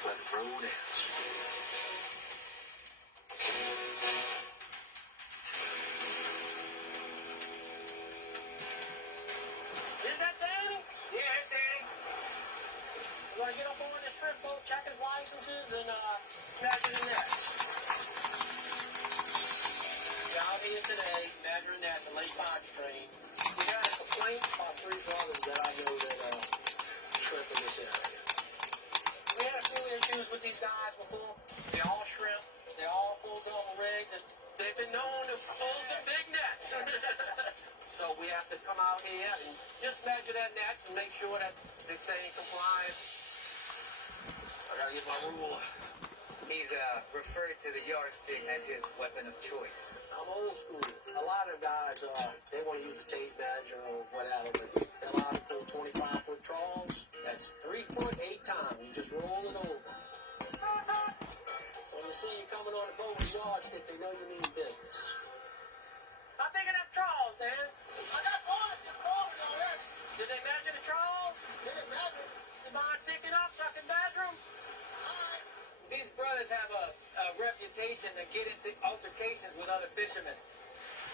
where the road ends. Is that Danny? Yeah, it's Danny. You want to get up on this shrimp boat, check his licenses, and measure the nets? Down here today, measuring nets at Lake Pontchartrain. We had a complaint about 3 brothers that I know that shrimp in this area. We had a few issues with these guys before. They all shrimp. They all pull double rigs, and they've been known to pull some big nets. So we have to come out here and just measure their nets and make sure that they stay in compliance. I gotta get my ruler. He's referred to the yardstick as his weapon of choice. I'm old school. A lot of guys, they want to use a tape measure or whatever, but they're allowed to pull 25-foot trawls. That's 3 foot 8 times. You just roll it over. When you see you coming on a boat with a yardstick, they know you mean business. How big are them trawls, Dan? I got one. Just rolling already. Did they measure the trawls? Did they measure? You mind picking up so I can measure them? These brothers have a reputation to get into altercations with other fishermen.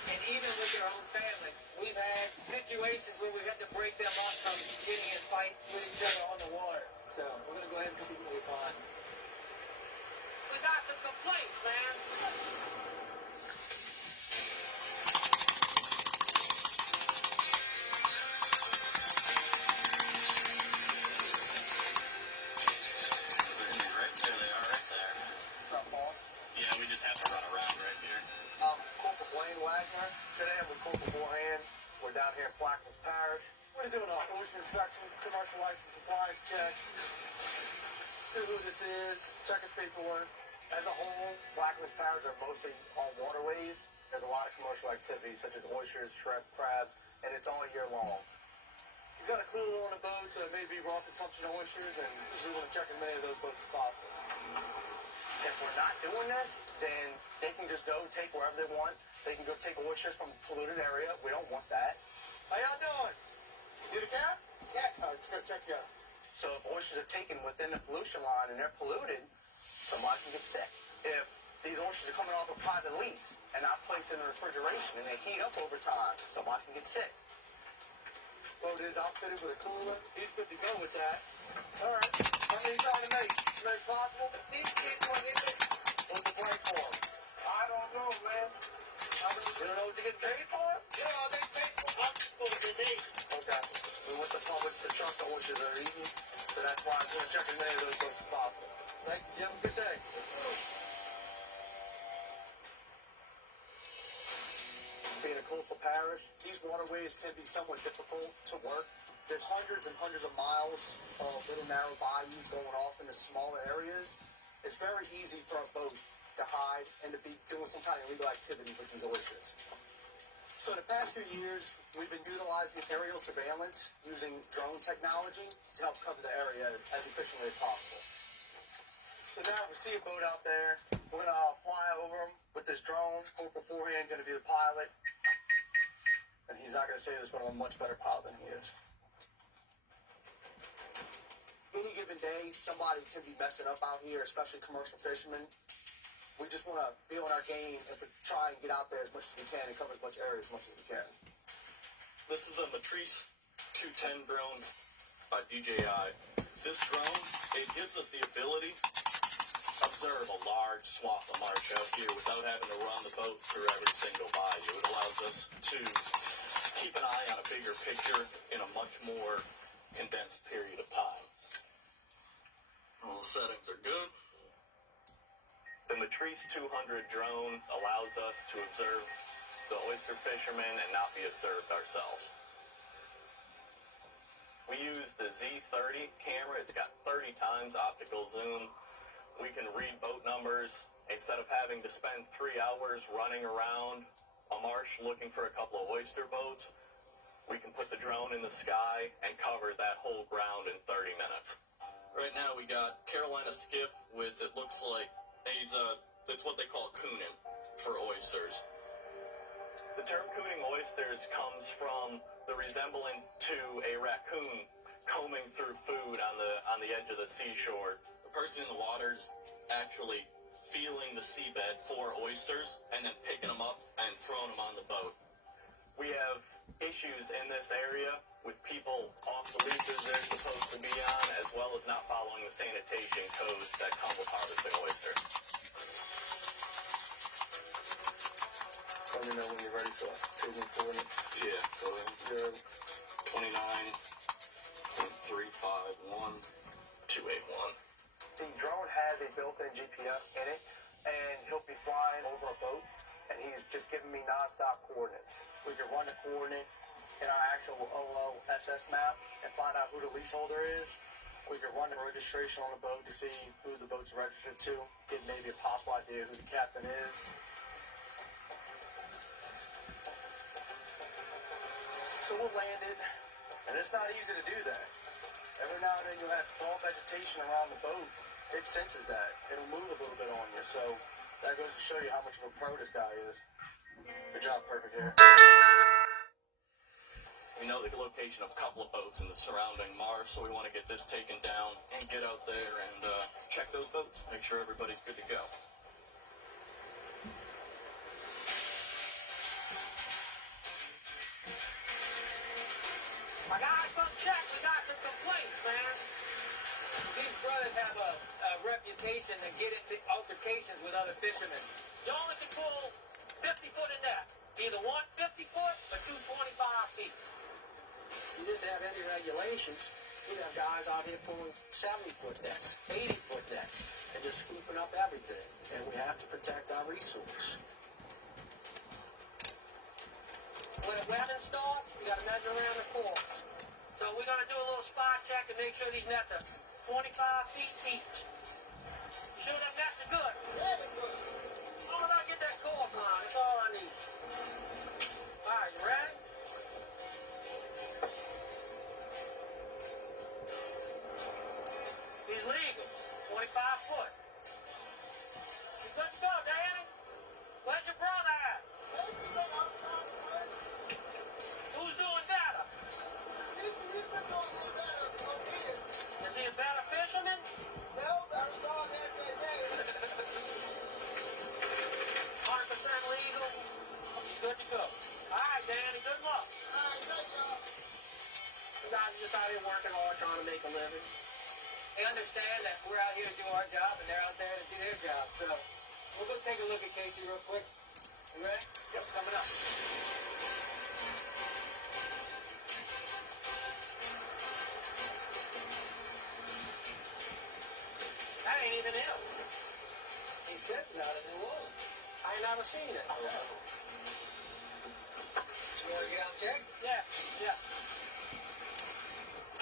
And even with their own families. We've had situations where we had to break them up from getting in fights with each other on the water. So we're going to go ahead and see what we find. We got some complaints, man. Yeah, we just have to run around right here. Corporal Blaine Wagner. Today I'm with Corporal Moran. We're down here in Plaquemines Parish. We're doing an ocean inspection, commercial license for compliance check, see who this is, check his paperwork. As a whole, blacklist powers are mostly on waterways. There's a lot of commercial activity, such as oysters, shrimp, crabs, and it's all year long. He's got a clue on the boat, so it may be raw consumption of oysters, and we want to check as many of those boats as possible. If we're not doing this, then they can just go take wherever they want. They can go take oysters from a polluted area. We don't want that. How y'all doing? You the cap? Yeah. Just gotta check you out. So if oysters are taken within the pollution line and they're polluted, somebody can get sick. If these oysters are coming off a private lease and not placed in the refrigeration and they heat up over time, somebody can get sick. Boat is outfitted with a cooler. He's good to go with that. All right. How many you trying to make? As many as possible? What's the break for him? I don't know, man. You don't know what you're getting paid for? Yeah, I make paid for. I'm supposed to be paid. Okay. We want the public to trust the oysters that are eaten, so that's why I'm going to check as many of those boats as possible. Thank you. You have a good day. Being a coastal parish, these waterways can be somewhat difficult to work. There's hundreds and hundreds of miles of little narrow bayous going off into smaller areas. It's very easy for a boat to hide and to be doing some kind of illegal activity with these oysters. So the past few years, we've been utilizing aerial surveillance using drone technology to help cover the area as efficiently as possible. So now we see a boat out there. We're going to fly over them with this drone. Corporal Forehand going to be the pilot. And he's not going to say this, but I'm a much better pilot than he is. Any given day, somebody can be messing up out here, especially commercial fishermen. We just want to be on our game and try and get out there as much as we can and cover as much area as much as we can. This is the Matrice 210 drone by DJI. This drone, it gives us the ability to observe a large swath of marsh out here without having to run the boat through every single bayou. It allows us to keep an eye on a bigger picture in a much more condensed period of time. All the settings are good. The Matrice 200 drone allows us to observe the oyster fishermen and not be observed ourselves. We use the Z30 camera. It's got 30 times optical zoom. We can read boat numbers. Instead of having to spend 3 hours running around a marsh looking for a couple of oyster boats, we can put the drone in the sky and cover that whole ground in 30 minutes. Right now we got Carolina skiff with, it looks like, it's what they call cooning for oysters. The term cooning oysters comes from the resemblance to a raccoon combing through food on the edge of the seashore. The person in the water's actually feeling the seabed for oysters and then picking them up and throwing them on the boat. We have issues in this area with people off the leases they're supposed to be on, as well as not following the sanitation codes that come with harvesting oysters. Let me know when you're ready, so I'll take them for it. Yeah, go ahead. 29.351.281. The drone has a built-in GPS in it, and he'll be flying over a boat, and he's just giving me non-stop coordinates. We can run the coordinate in our actual OOSS map and find out who the leaseholder is. We can run the registration on the boat to see who the boat's registered to, get maybe a possible idea who the captain is. So we'll land it, and it's not easy to do that. Every now and then you'll have tall vegetation around the boat. It senses that. It'll move a little bit on you, so that goes to show you how much of a pro this guy is. Good job, Perfect Air. We know the location of a couple of boats in the surrounding marsh, so we want to get this taken down and get out there and check those boats, make sure everybody's good to go. My guys, come check. We got some complaints, man. These brothers have a reputation to get into altercations with other fishermen. You only can pull 50 foot in depth. Either one 50 foot or two 25 feet. If you didn't have any regulations, you'd have guys out here pulling 70-foot nets, 80-foot nets, and just scooping up everything. And we have to protect our resource. When the weather starts, we got to measure around the course. So we're going to do a little spot check to make sure these nets are 25 feet deep. You sure them nets are good? Yeah, they're good. Oh, I'll get that core on. That's all I need. All right, you ready? He's legal. 25 foot. You good to go, Danny? Where's your brother at? Who's doing better? Is he a better fisherman? No, better dog every day. 100% legal. He's good to go. All right, Danny, good luck. All right, thank y'all. You guys are just out here working hard, trying to make a living. They understand that we're out here to do our job, and they're out there to do their job. So we'll go take a look at Casey real quick. You ready? Yep, coming up. That ain't even him. He said he's out of New Orleans. I ain't never seen it. You want to get out and check? Yeah, yeah.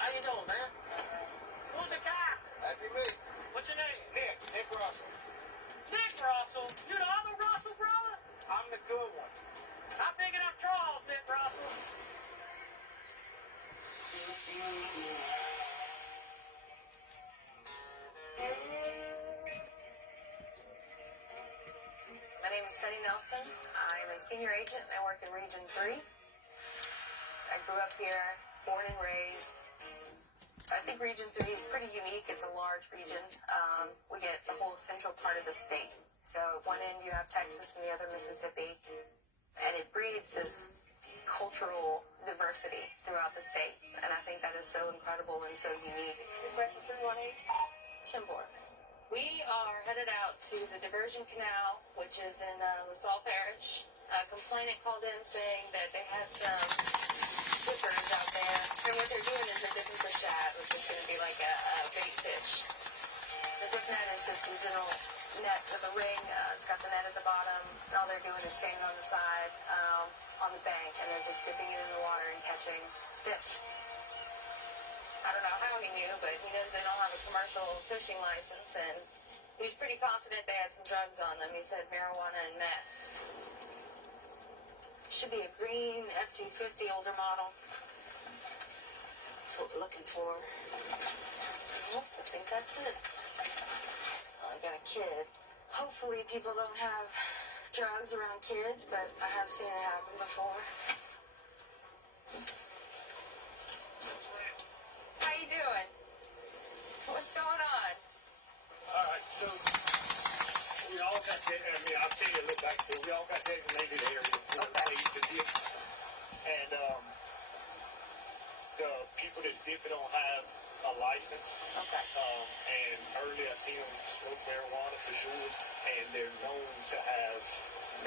How you doing, man? Who's the guy? That'd be me. What's your name? Nick Russell. Nick Russell? You the other Russell brother? I'm the good one. I'm picking up Charles, Nick Russell. My name is Sunny Nelson. I'm a senior agent and I work in Region 3. I grew up here, born and raised. I think Region 3 is pretty unique. It's a large region. We get the whole central part of the state. So at one end you have Texas and the other Mississippi. And it breeds this cultural diversity throughout the state. And I think that is so incredible and so unique. Question 318. Timbor. We are headed out to the Diversion Canal, which is in LaSalle Parish. A complainant called in saying that they had some dippers out there. And what they're doing is they're dipping for shad, which is going to be like a bait fish. The dip net is just a general net with a ring. It's got the net at the bottom. And all they're doing is standing on the side on the bank, and they're just dipping it in the water and catching fish. I don't know how he knew, but he knows they don't have a commercial fishing license, and he was pretty confident they had some drugs on them. He said marijuana and meth. Should be a green F-250 older model. That's what we're looking for. Nope, I think that's it. Oh, I got a kid. Hopefully people don't have drugs around kids, but I have seen it happen before. How you doing? What's going on? All right, so we all got that. I mean, I'll tell you a little back to it. We all got designated areas for the place to dip. And the people that's dipping don't have a license. Okay. And earlier I see them smoke marijuana for sure. And they're known to have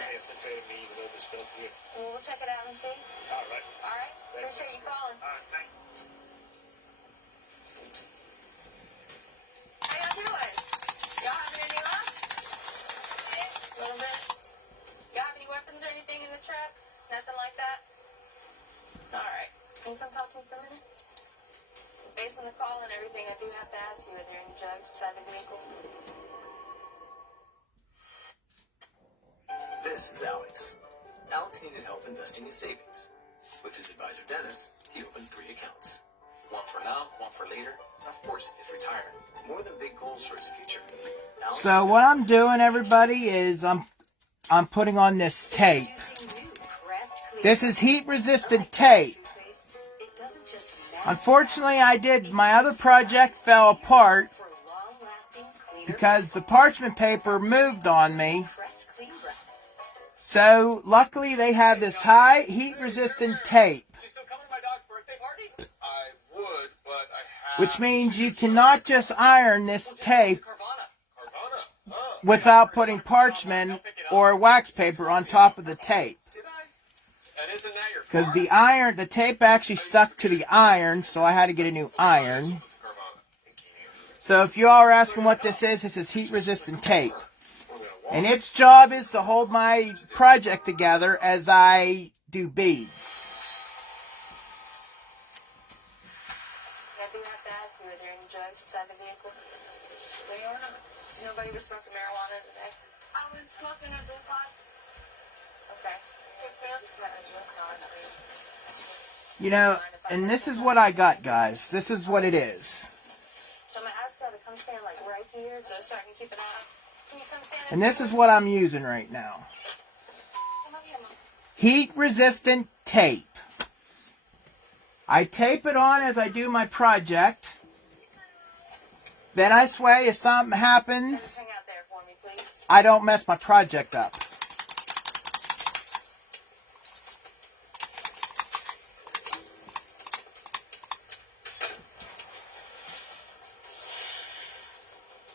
methamphetamine and other stuff with. We'll check it out and see. All right. All right. Appreciate you calling. All right, thanks. How y'all doing? Y'all having any luck? A little bit. Y'all have any weapons or anything in the truck? Nothing like that? Alright. Can you come talk to me for a minute? Based on the call and everything, I do have to ask you, are there any drugs inside the vehicle? This is Alex. Alex needed help investing his savings. With his advisor Dennis, he opened 3 accounts. One for now, one for later, and of course his retirement. More than big goals for his future. Alex So what I'm doing, everybody, is I'm putting on this tape. This is heat-resistant tape. Unfortunately, my other project fell apart because the parchment paper moved on me. So luckily, they have this high heat-resistant tape. Which means you cannot just iron this tape without putting parchment or wax paper on top of the tape. Because the tape actually stuck to the iron, so I had to get a new iron. So if you all are asking what this is heat-resistant tape. And its job is to hold my project together as I do beads. drugs inside the vehicle? They are not. Nobody was smoking marijuana today? I was smoking a blue pipe. Okay. You know, and this is what I got, guys. This is what it is. So I'm going to ask y'all to come stand like right here just so I can keep an eye. Can you come stand? And this is what I'm using right now. Heat-resistant tape. I tape it on as I do my project. Then I swear if something happens, Hang out there for me, please. I don't mess my project up.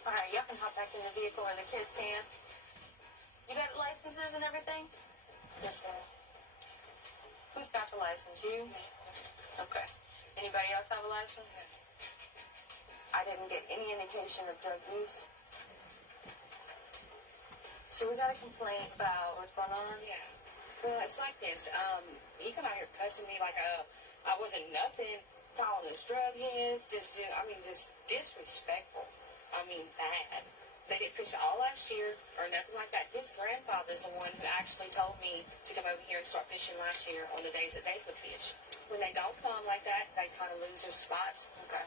Alright, y'all can hop back in the vehicle or the kids can. You got licenses and everything? Yes, ma'am. Who's got the license? You? Okay. Anybody else have a license? I didn't get any indication of drug use. So we got a complaint about what's going on? Yeah. Well, it's like this. You come out here cussing me like I wasn't nothing, calling us drug heads, just disrespectful. I mean, bad. They didn't fish all last year or nothing like that. His grandfather's the one who actually told me to come over here and start fishing last year on the days that they would fish. When they don't come like that, they kind of lose their spots. Okay.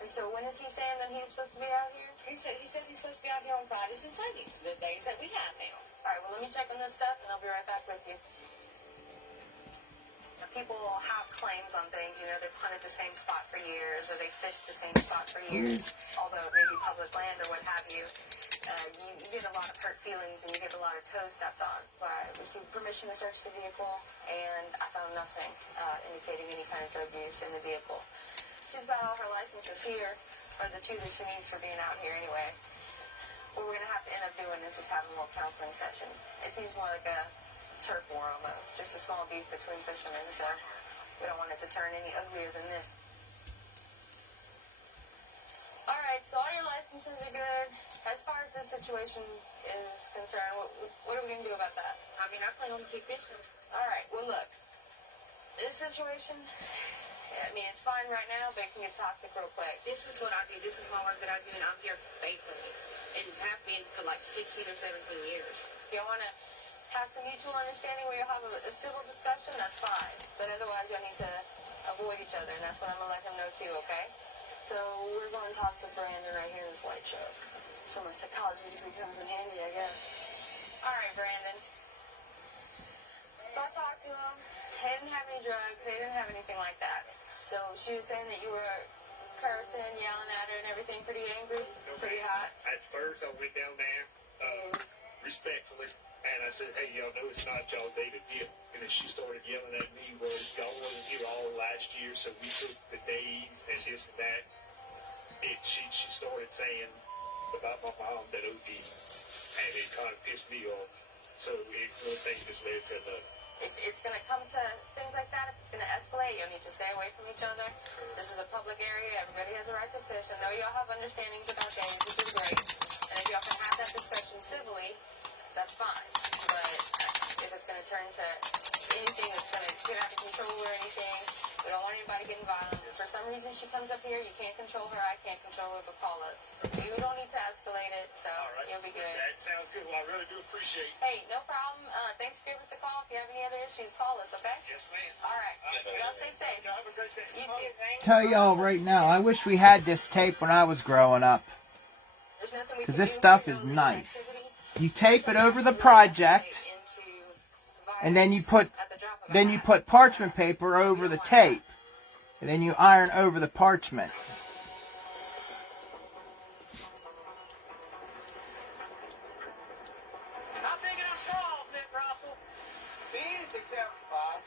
And so when is he saying that he's supposed to be out here? He says he's supposed to be out here on Fridays and Sundays, the days that we have him. All right, well, let me check on this stuff, and I'll be right back with you. People have claims on things, you know, they've hunted the same spot for years, or they fished the same spot for years, although it may be public land or what have you. You get a lot of hurt feelings, and you get a lot of toes stepped on. I received permission to search the vehicle, and I found nothing indicating any kind of drug use in the vehicle. She's got all her licenses here, or the two that she needs for being out here anyway. What we're going to have to end up doing is just having a little counseling session. It seems more like a turf war almost, just a small beef between fishermen, so we don't want it to turn any uglier than this. Alright, so all your licenses are good. As far as this situation is concerned, what are we going to do about that? I mean, I plan on keep fishing. Alright, well look, this situation, I mean, it's fine right now, but it can get toxic real quick. This is what I do. This is my work that I do, and I'm here faithfully. And have been for like 16 or 17 years. Y'all want to have some mutual understanding where you'll have a civil discussion, that's fine. But otherwise, y'all need to avoid each other, and that's what I'm going to let him know too, okay? So we're going to talk to Brandon right here in this white truck. That's where my psychology degree comes in handy, I guess. All right, Brandon. So I talked to him. They didn't have any drugs. They didn't have anything like that. So she was saying that you were cursing, yelling at her and everything, pretty angry, pretty hot. At first, I went down there, respectfully, and I said, hey, y'all know it's not y'all day to deal. And then she started yelling at me, well, y'all wasn't here all last year, so we took the days and this and that. She started saying about my mom that OD, and it kind of pissed me off. So one thing just led to another. If it's going to come to things like that, if it's going to escalate, you'll need to stay away from each other. This is a public area. Everybody has a right to fish. I know y'all have understandings about games, which is great. And if y'all can have that discussion civilly, that's fine. But if it's going to turn to anything that's going to get out of control or anything, we don't want anybody getting violent. If for some reason she comes up here, you can't control her, I can't control her, but call us. You don't need to escalate it, so you'll be good. That sounds good. Well, I really do appreciate it. Hey, no problem. Thanks for giving us a call. If you have any other issues, call us, okay? Yes, ma'am. All right. Y'all stay safe. Have a great day. You too. Tell y'all right now, I wish we had this tape when I was growing up. Because this stuff is nice. You tape it over the project, and then you put parchment paper over the tape, and then you iron over the parchment. How big are them trawls, Nick Russell? These are 75.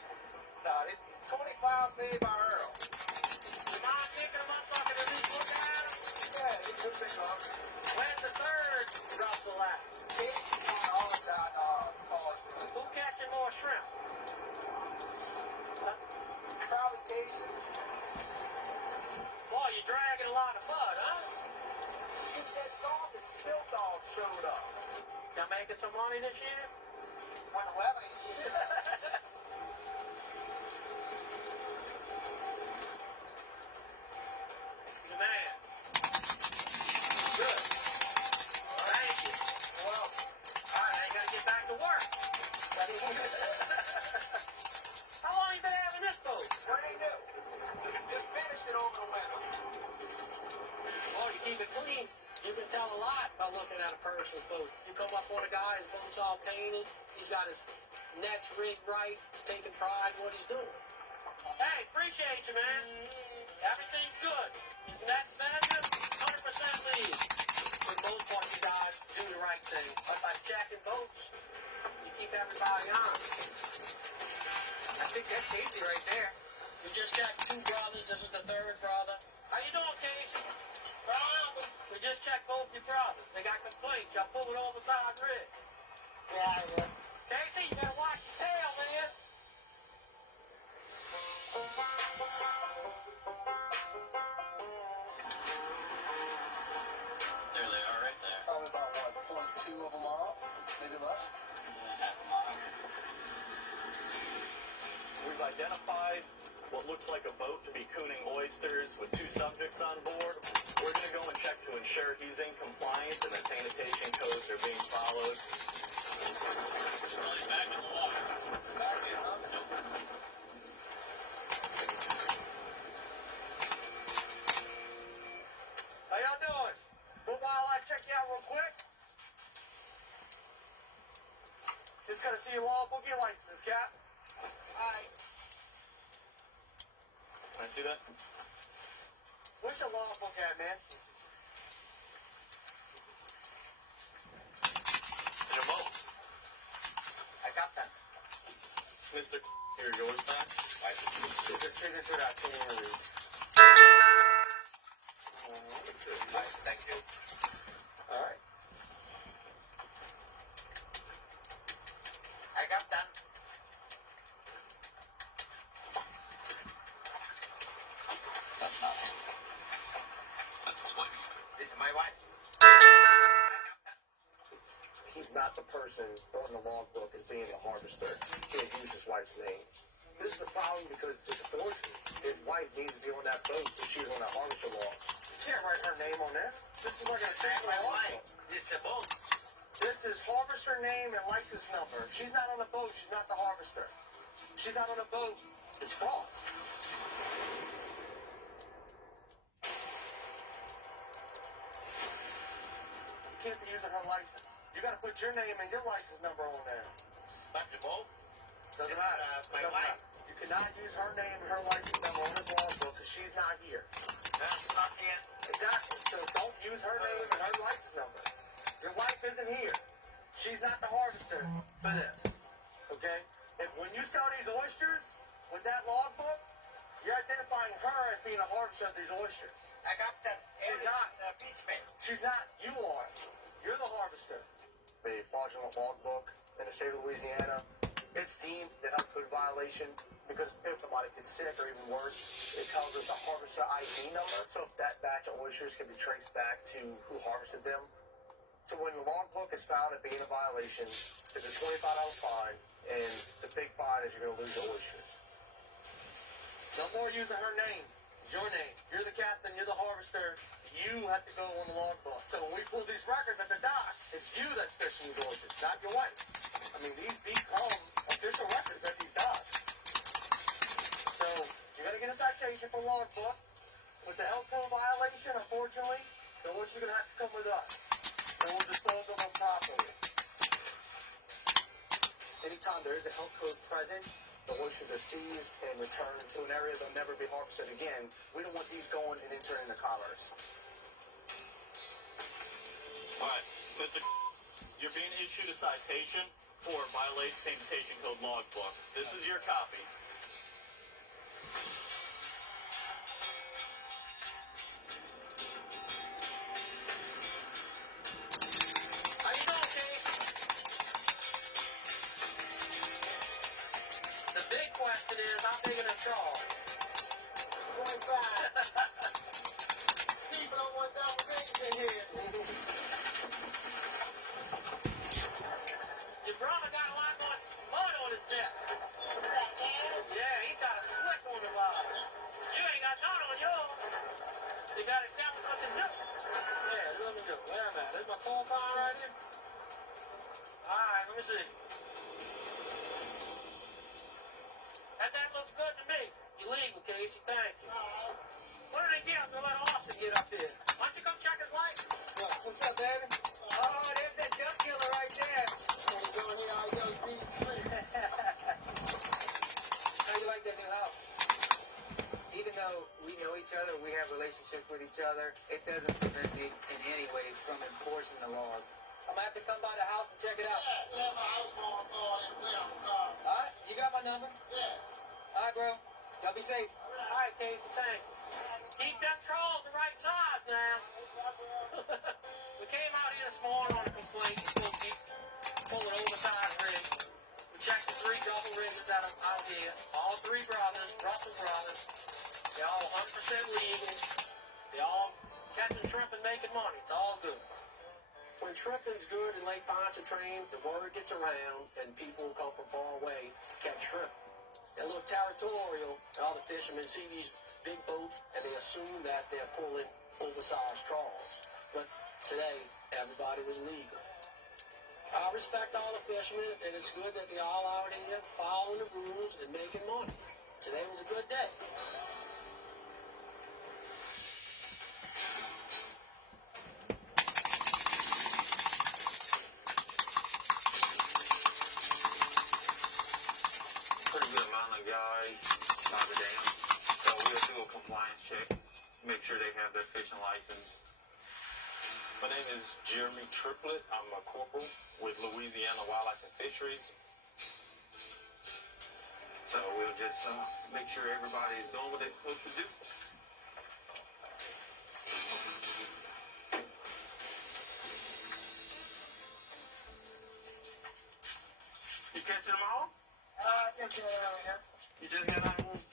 Got it. 25 made by Earl. You mind picking them up so I can at least look at them? Yeah, it's a big one. Where's the third Russell at? He's on that cause. Who catching more shrimp? Probably Casey. Boy, you're dragging a lot of mud, huh? It's that storm that Still Dog showed up. Y'all making some money this year? When the weather Man, it clean, you can tell a lot by looking at a person's boat. You come up on a guy, his boat's all painted, he's got his neck's rigged right, he's taking pride in what he's doing. Hey, appreciate you, man. Everything's good. Next manager, 100% lead. For the most part, you guys do the right thing. But by checking boats, you keep everybody on. I think that's Casey right there. We just checked 2 brothers. This is the 3rd brother. How you doing, Casey? We just checked both your brothers. They got complaints. Y'all pulled an oversized rig. Yeah. Casey, you better watch your tail, man. There they are right there. Probably about, what, 0.2 of a mile? Maybe less? Half a mile. We've identified what looks like a boat to be cooning oysters with 2 subjects on board. We're going to go and check to ensure he's in compliance and the sanitation codes are being followed. Back in the water. Back in, huh? How y'all doing? What wildlife check you out real quick? Just gotta see your logbook, your licenses, Cap. Alright. Can I see that? Where's your logbook at, man? In your boat. I got that. Mr. Here, yours back. There's a signature that thing in the Thank you. Alright. I got that. That's not him. That's his wife. This is my wife. He's not the person on the logbook as being a harvester. He had used his wife's name. This is a problem because it's a forgery. His wife needs to be on that boat if she's on that harvester log. You can't write her name on this. This is what I'm saying. My wife. It's a boat. This is harvester name and license number. If she's not on the boat, she's not the harvester. If she's not on the boat, it's fraud. You can't be using her license. You gotta put your name and your license number on there. Back to boat? Doesn't matter. Doesn't matter. You cannot use her name and her license number on this logbook because she's not here. That's not here. Exactly. So don't use her name and her license number. Your wife isn't here. She's not the harvester for this. Okay? And when you sell these oysters with that logbook, you're identifying her as being a harvester of these oysters. I got that. She's not. She's not. You are. You're the harvester. A fraudulent logbook in the state of Louisiana, it's deemed a health code violation because if somebody gets sick or even worse, it tells us a harvester ID number. So if that batch of oysters can be traced back to who harvested them. So when the logbook is found as being a violation, there's a $25 fine, and the big fine is you're going to lose your oysters. No more using her name. It's your name. You're the captain. You're the harvester. You have to go on the logbook. So when we pull these records at the dock, it's you that's fishing these oysters, not your wife. I mean, these become official records at these docks. So you're going to get a citation for logbook. With the health code violation, unfortunately, the oysters are going to have to come with us. And we'll dispose of them properly. Anytime there is a health code present, the oysters are seized and returned to an area they'll never be harvested again. We don't want these going and entering into commerce. All right, Mr. You're being issued a citation for violating sanitation code logbook. This is your copy. How you doing, Casey? The big question is, how big of a trawl? 25. People don't want double things in here. Your brother got a lot more mud on his neck. Yeah, he got a slick on the rod. You ain't got none on yours. You got it down what to do. Yeah, let me do. Where am I? There's my phone call right here. Alright, let me see. That looks good to me. You're legal, Casey. Thank you. What did they get? They'll let Austin get up there. Why don't you come check his license? baby? Oh, there's that junk killer right there. How you like that new house? Even though we know each other, we have relationships with each other, it doesn't prevent me in any way from enforcing the laws. I'm gonna have to come by the house and check it out. Alright, you got my number? Yeah. Alright, bro. Y'all be safe. Alright, Casey, thanks. Keep them trolls the right size now. We came out here this morning on a complaint full of oversized rigs. We checked the 3 double rigs that are out here. All 3 brothers, Russell brothers. They're all 100% legal. They're all catching shrimp and making money. It's all good. When shrimping's good in Lake Pontchartrain, the word gets around and people come from far away to catch shrimp. They're a little territorial. All the fishermen see these big boats and they assume that they're pulling oversized trawls. But today, everybody was legal. I respect all the fishermen, and it's good that they're all out here following the rules and making money. Today was a good day. Pretty good amount of guys by the dam. So we'll do a compliance check, make sure they have their fishing license. My name is Jeremy Triplett. I'm a corporal with Louisiana Wildlife and Fisheries. So we'll just make sure everybody is doing what they're supposed to do. You catching them all? Yes, sir. You just got out here?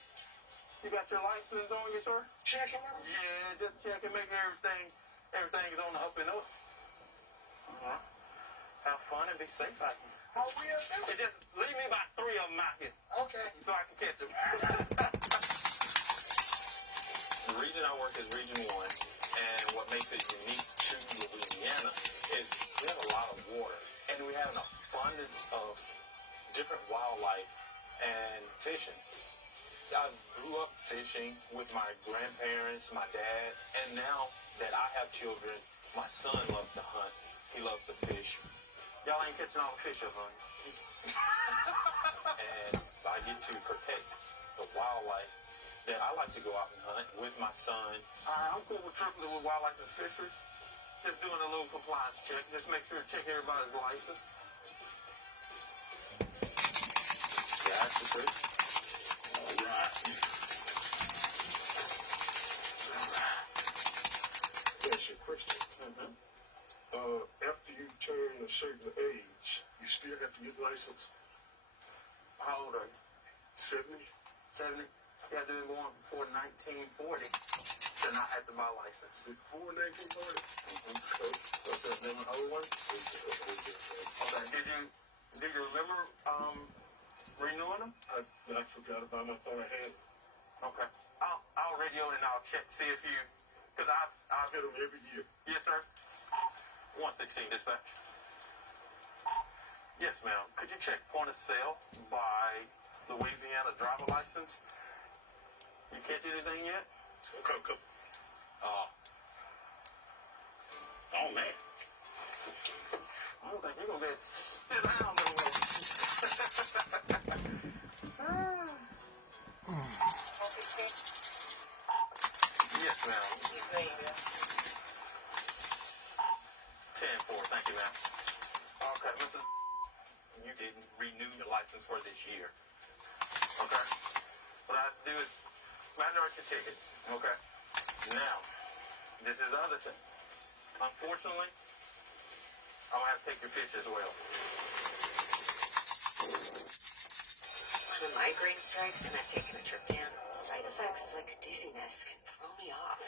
You got your license on you, sir? Checking them? Yeah, just checking, make everything is on the up and up. Have fun and be safe out here. How we are doing? Hey, just leave me about 3 of them out here. Okay. So I can catch them. The region I work is Region 1, and what makes it unique to Louisiana is we have a lot of water, and we have an abundance of different wildlife and fishing. I grew up fishing with my grandparents, my dad, and now that I have children, my son loves to hunt. He loves to fish. Y'all ain't catching all the fish up, huh? And I get to protect the wildlife that I like to go out and hunt with my son. I'm cool with tripping with wildlife and fisheries. Just doing a little compliance check. Just make sure to check everybody's license. Yeah, that's the truth. All right. That's your question. After you turn a certain age, you still have to get licensed. How old are you? 70? 70? You have to be born before 1940 to not have to buy a license. Before 1940? What's that, them old one? Okay, do you remember renewing them? I forgot about them. I thought I had them. Okay. I'll radio and I'll check, see if you, because I've get them every year. Yes, sir. 116 dispatch. Yes, ma'am. Could you check point of sale by Louisiana driver license? You catch anything yet? Come. Oh, man. I don't think you're going to be able to sit down no way. Yes, ma'am. 10-4, thank you, ma'am. Okay, Mr. You didn't renew your license for this year. Okay? What I have to do is write your ticket. Okay? Now, this is the other thing. Unfortunately, I'm going to have to take your fish as well. When a migraine strikes and I've taken a triptan, side effects like dizziness can throw me off.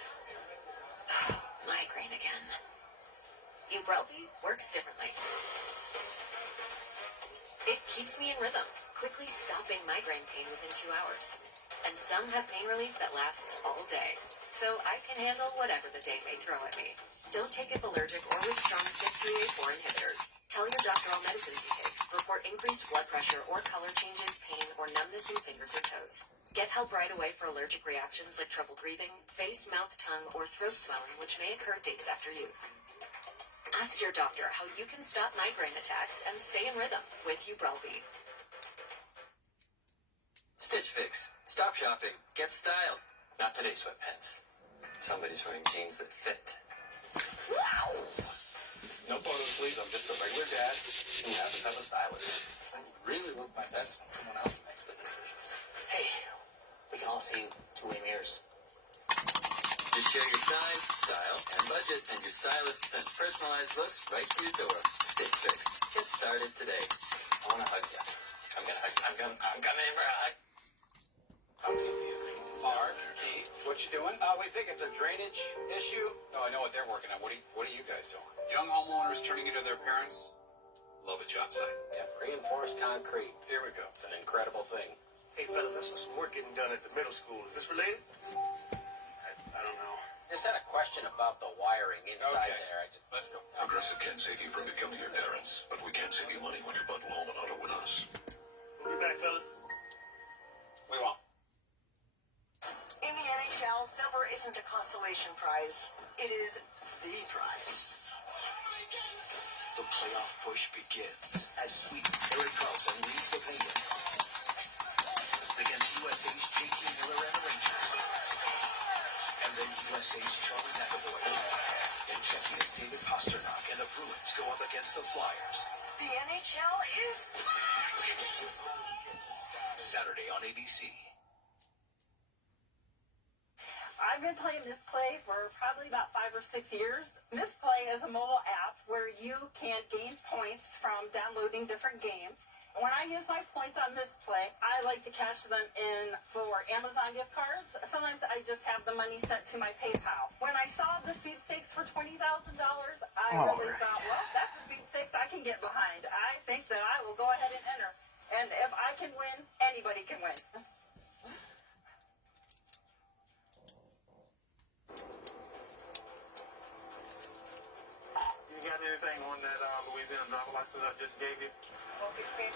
Migraine again. Ubrelvy works differently. It keeps me in rhythm, quickly stopping migraine pain within 2 hours. And some have pain relief that lasts all day. So I can handle whatever the day may throw at me. Don't take if allergic or with strong CYP3A4 inhibitors. Tell your doctor all medicines you take. Report increased blood pressure or color changes, pain, or numbness in fingers or toes. Get help right away for allergic reactions like trouble breathing, face, mouth, tongue, or throat swelling, which may occur days after use. Ask your doctor how you can stop migraine attacks and stay in rhythm with Ubrelvy. Stitch Fix. Stop shopping. Get styled. Not today's sweatpants. Somebody's wearing jeans that fit. No photos, please. I'm just a regular dad who happens to have a stylist. I really look my best when someone else makes the decisions. Hey, we can all see two-way mirrors. Just share your size, style, and budget, and your stylist sends personalized looks right to your door. Stitch Fix. Get started today. I want to hug you. I'm coming in for a hug. How to you? Mark, Keith, what you doing? We think it's a drainage issue. No, I know what they're working on. What are you guys doing? Young homeowners turning into their parents. Love a job site. Yeah, reinforced concrete. Here we go. It's an incredible thing. Hey, fellas, I saw some work getting done at the middle school. Is this related? I don't know. Just had a question about the wiring inside there. Let's go. Progressive can save you from becoming your parents, but we can't save you money when you bundle home and auto with us. We'll be back, fellas. We won't. In the NHL, silver isn't a consolation prize. It is the prize. The playoff push begins as Sweden's Erik Karlsson leads the Penguins against USA's JT Miller and the Rangers. And then USA's Charlie McAvoy and Czechia's David Pastrnak and the Bruins go up against the Flyers. The NHL is Saturday on ABC. I've been playing Misplay for probably about 5 or 6 years. Misplay is a mobile app where you can gain points from downloading different games. And when I use my points on Misplay, I like to cash them in for Amazon gift cards. Sometimes I just have the money sent to my PayPal. When I saw the sweepstakes for $20,000, I really thought, well, that's a sweepstakes I can get behind. I think that I will go ahead and enter. And if I can win, anybody can win. You got anything on that Louisiana driver license I just gave you? Okay, keep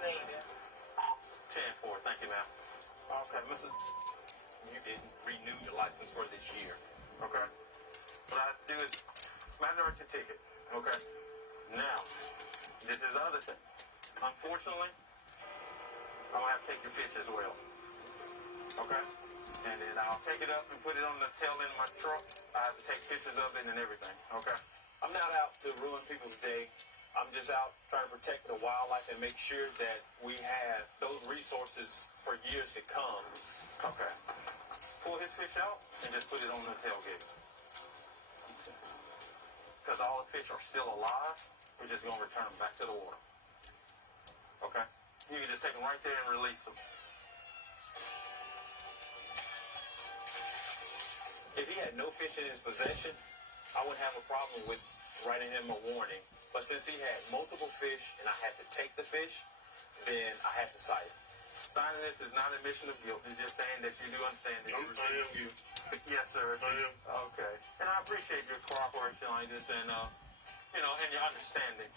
saying that. 10-4, thank you, ma'am. Okay, Mrs. You didn't renew your license for this year, okay? What I have to do is write your ticket, okay? Now, this is the other thing. Unfortunately, I'm going to have to take your fish as well, okay? And then I'll take it up and put it on the tail end of my truck. I have to take pictures of it and everything, okay? I'm not out to ruin people's day. I'm just out trying to protect the wildlife and make sure that we have those resources for years to come. Okay. Pull his fish out and just put it on the tailgate. Because all the fish are still alive, we're just going to return them back to the water. Okay? You can just take them right there and release them. If he had no fish in his possession, I wouldn't have a problem with writing him a warning. But since he had multiple fish and I had to take the fish, then I had to cite him. Signing this is not admission of guilt. It's just saying that you do understand that you I am you. Yes, sir. I am. Okay. And I appreciate your cooperation on this and, and your understanding.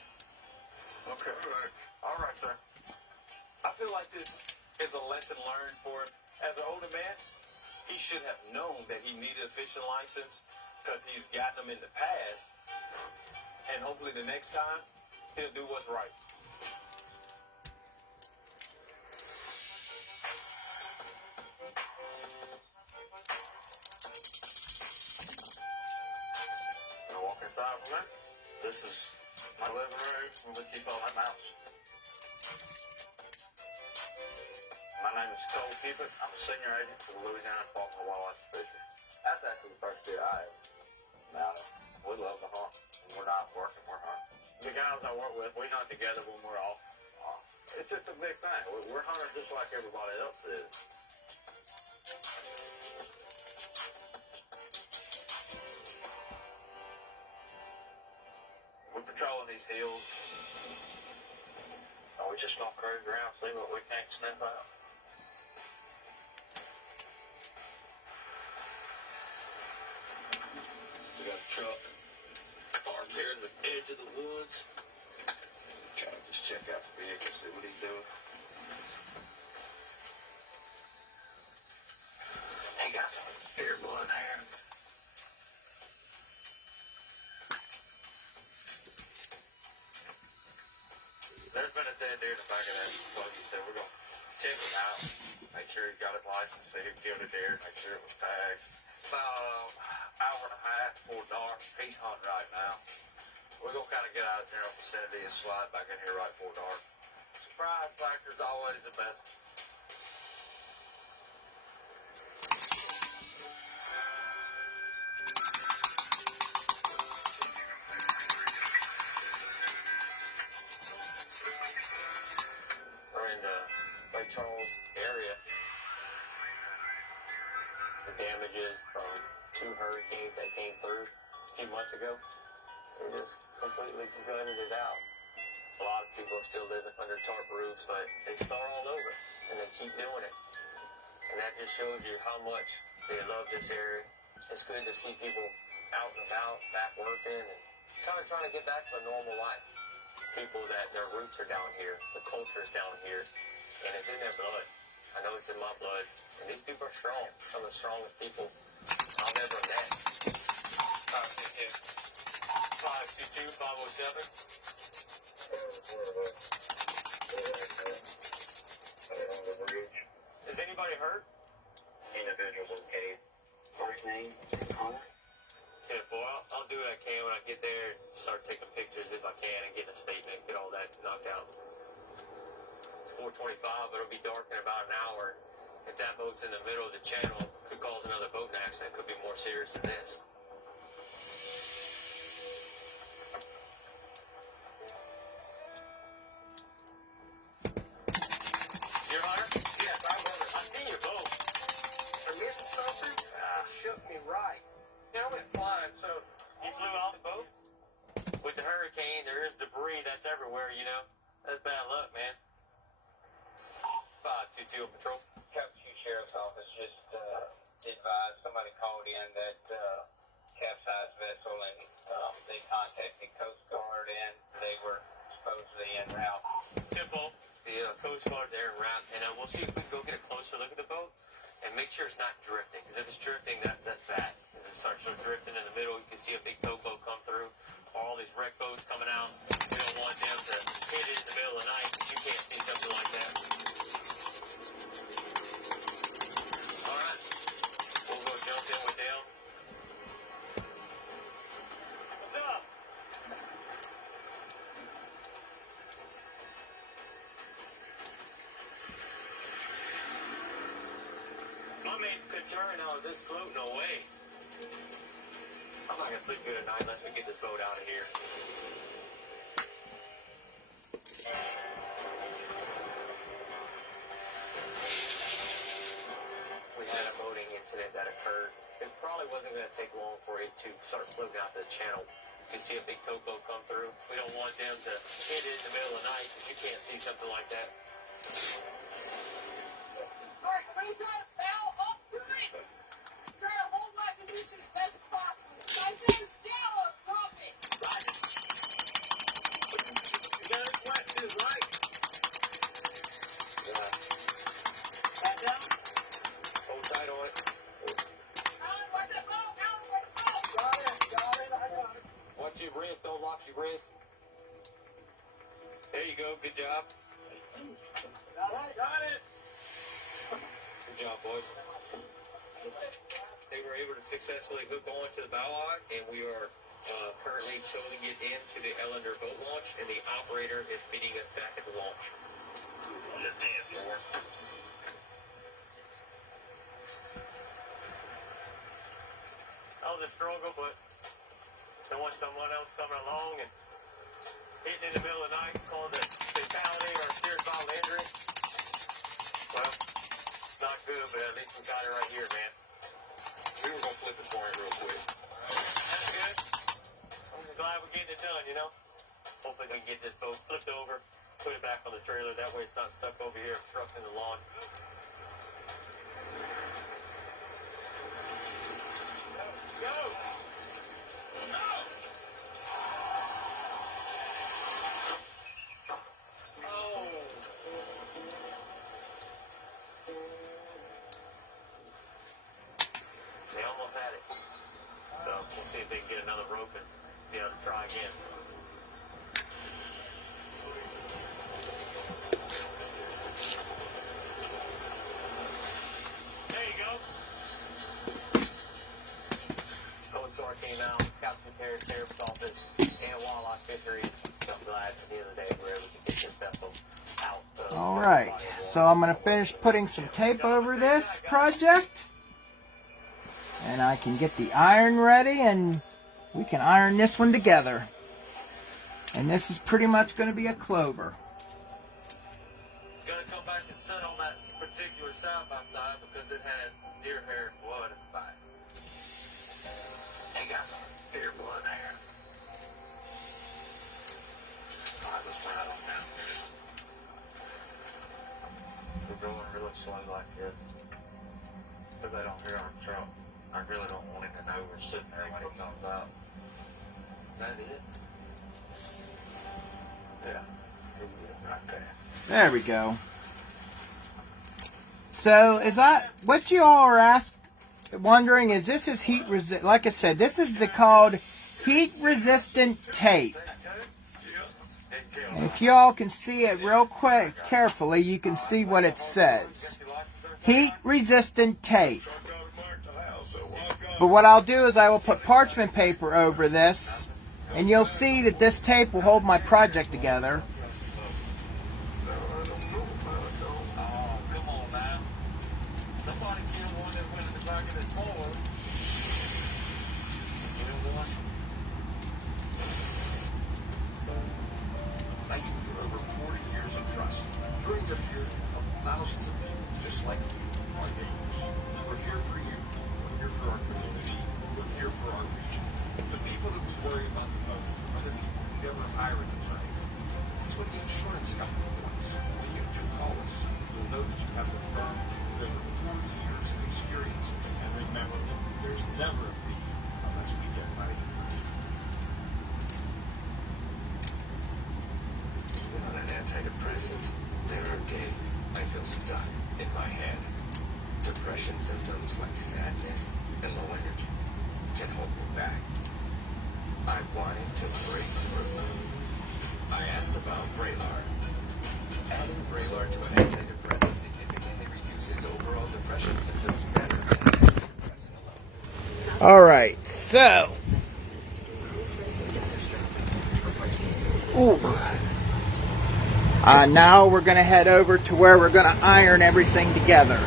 Okay. All right, sir. I feel like this is a lesson learned for him. As an older man, he should have known that he needed a fishing license because he's gotten them in the past. And hopefully the next time, he'll do what's right. Wanna walk inside for a minute? This is my living room where we keep all my mouse. My name is Cole Cupid. I'm a senior agent for the Louisiana Department of Wildlife Fisheries. That's actually the first year I about it. We love to hunt. When we're not working, we're hunting. The guys I work with, we hunt together when we're off. It's just a big thing. We're hunters just like everybody else is. We're patrolling these hills. And we just gonna cruise around, see what we can't sniff out. We got a truck parked here in the edge of the woods. Trying to just check out the vehicle, see what he's doing. He got some air blood here. there in the back of that buggy, so we're going to check it out, make sure he got it licensed, so he'd give it there, make sure it was tagged. It's about an hour and a half before dark. He's hunting right now. We're going to kind of get out of the general vicinity and slide back in here right before dark. Surprise factor is always the best. We're in the Lake Charles area. The damages from 2 hurricanes that came through a few months ago, they just completely gutted it out. A lot of people are still living under tarp roofs, but they start all over, and they keep doing it. And that just shows you how much they love this area. It's good to see people out and about, back working, and kind of trying to get back to a normal life. People that their roots are down here, the culture is down here, and it's in their blood. I know it's in my blood, and these people are strong. Some of the strongest people I've ever met. 522, 507. Is anybody hurt? Individuals okay. First name, Connor. 10-4. I'll do what I can when I get there and start taking pictures if I can and get a statement, get all that knocked out. It's 4:25, but it'll be dark in about an hour. If that boat's in the middle of the channel, it could cause another boating accident. It could be more serious than this. Your Honor? Yes, I love it. I've seen your boat. There missing something? Shook me right. Now I went flying, so... You flew off the boat? With the hurricane, there is debris that's everywhere, you know. That's bad luck, man. 522 on patrol. Calhoun Sheriff's Office just advised somebody called in that capsized vessel, and they contacted Coast Guard, and they were supposedly en route. Temple, the Coast Guard there en route, and we'll see if we can go get a closer look at the boat and make sure it's not drifting. Because if it's drifting, that's bad. As it starts drifting in the middle, you can see a big towboat come through. All these wreck boats coming out. We don't want them to hit it in the middle of the night because you can't see something like that. All right. We'll go jump in with them. What's up? My main concern now is this floating away. I'm not going to sleep good at night unless we get this boat out of here. We had a boating incident that occurred. It probably wasn't going to take long for it to start floating out to the channel. You can see a big towboat come through. We don't want them to hit it in the middle of the night because you can't see something like that. All right, raise that bow up to it. Try to hold my condition as best as possible. My name's Dallas. Drop it. Roger. You got it flat too, right? Yeah. Back down. Hold tight on it. Alan, where's that boat? Alan, where's the boat? Got it, I got it. Watch your wrist, don't lock your wrist. There you go, good job. Got it. Good job, boys. They were able to successfully hook on to the bow eye, and we are currently towing it into the Ellender boat launch, and the operator is meeting us back at the launch. That was a struggle, but there was someone else coming along and hitting in the middle of the night, caused a fatality or a serious bodily injury. Well, not good, but at least we got it right here, man. We were going to flip this for you real quick. That's good. I'm just glad we're getting it done, you know. Hopefully we can get this boat flipped over, put it back on the trailer. That way it's not stuck over here obstructing the lawn. Go! Go! Oh! They almost had it. So we'll see if they can get another rope and be able to try again. came out, Captain Terry Sheriff's Office, and Wildlife Fisheries. So I'm glad at the end of the day we're able to get this vessel out. All right, so I'm going to finish putting some tape over this project. And I can get the iron ready and we can iron this one together. And this is pretty much going to be a clover. Gonna come back and sit on that particular side by side because it had deer hair and blood in the back. Hey guys, deer blood hair. Alright, let's try it on now. We're going really slow like this because they don't hear our truck. I really don't want him to know we're sitting there when it comes out. That it? Yeah, right there. There we go. So, is that what you all are wondering? Is this is heat resistant? Like I said, this is called heat resistant tape. And if you all can see it real quick, carefully, you can see what it says. Heat resistant tape. But what I'll do is I will put parchment paper over this, and you'll see that this tape will hold my project together. Oh, come on now. Somebody killed one that went in the back of this boiler. You know what? Thank you for over 40 years of trust. During those years, we've helped thousands of people just like you, our neighbors. We're here for you. We're here for our community. We're here for our region. The people that we worry about the most are the people who never hire an attorney. It's what the insurance company wants. When you do call us, you'll know that you have a firm with over 40 years of experience. And remember, there's never a fee unless we get money. Even on an antidepressant, there are days I feel stuck in my head. Depression symptoms like sadness and low energy can hold me back. I wanted to break through. I asked about Vraylar. Adding Vraylar to an antidepressant significantly reduces overall depression symptoms better than antidepressant alone. All right, so. Ooh. Now we're going to head over to where we're going to iron everything together.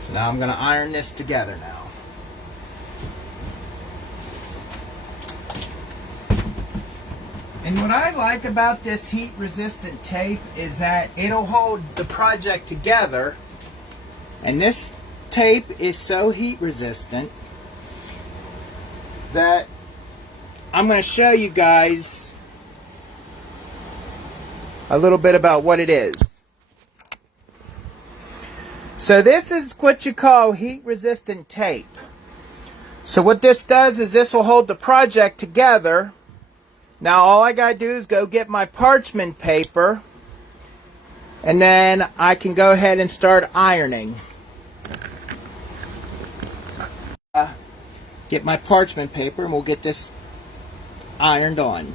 So now I'm going to iron this together now. And what I like about this heat resistant tape is that it'll hold the project together. And this tape is so heat resistant that I'm going to show you guys a little bit about what it is. So this is what you call heat resistant tape. So what this does is this will hold the project together. Now all I gotta do is go get my parchment paper, and then I can go ahead and start ironing. Get my parchment paper and we'll get this ironed on.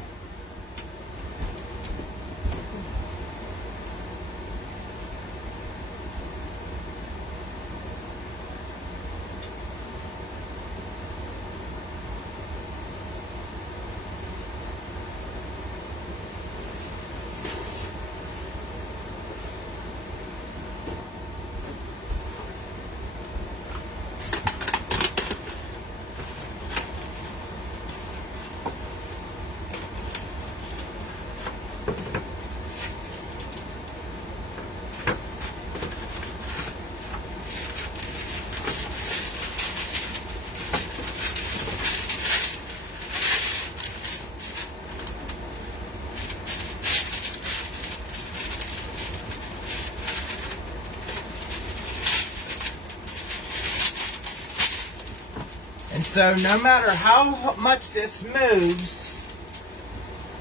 And so no matter how much this moves,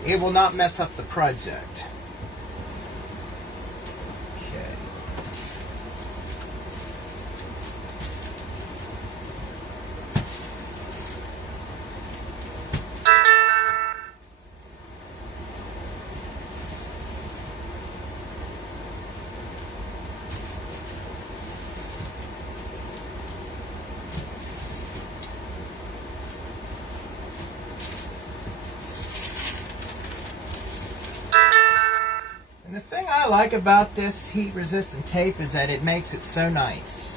it will not mess up the project. And the thing I like about this heat resistant tape is that it makes it so nice.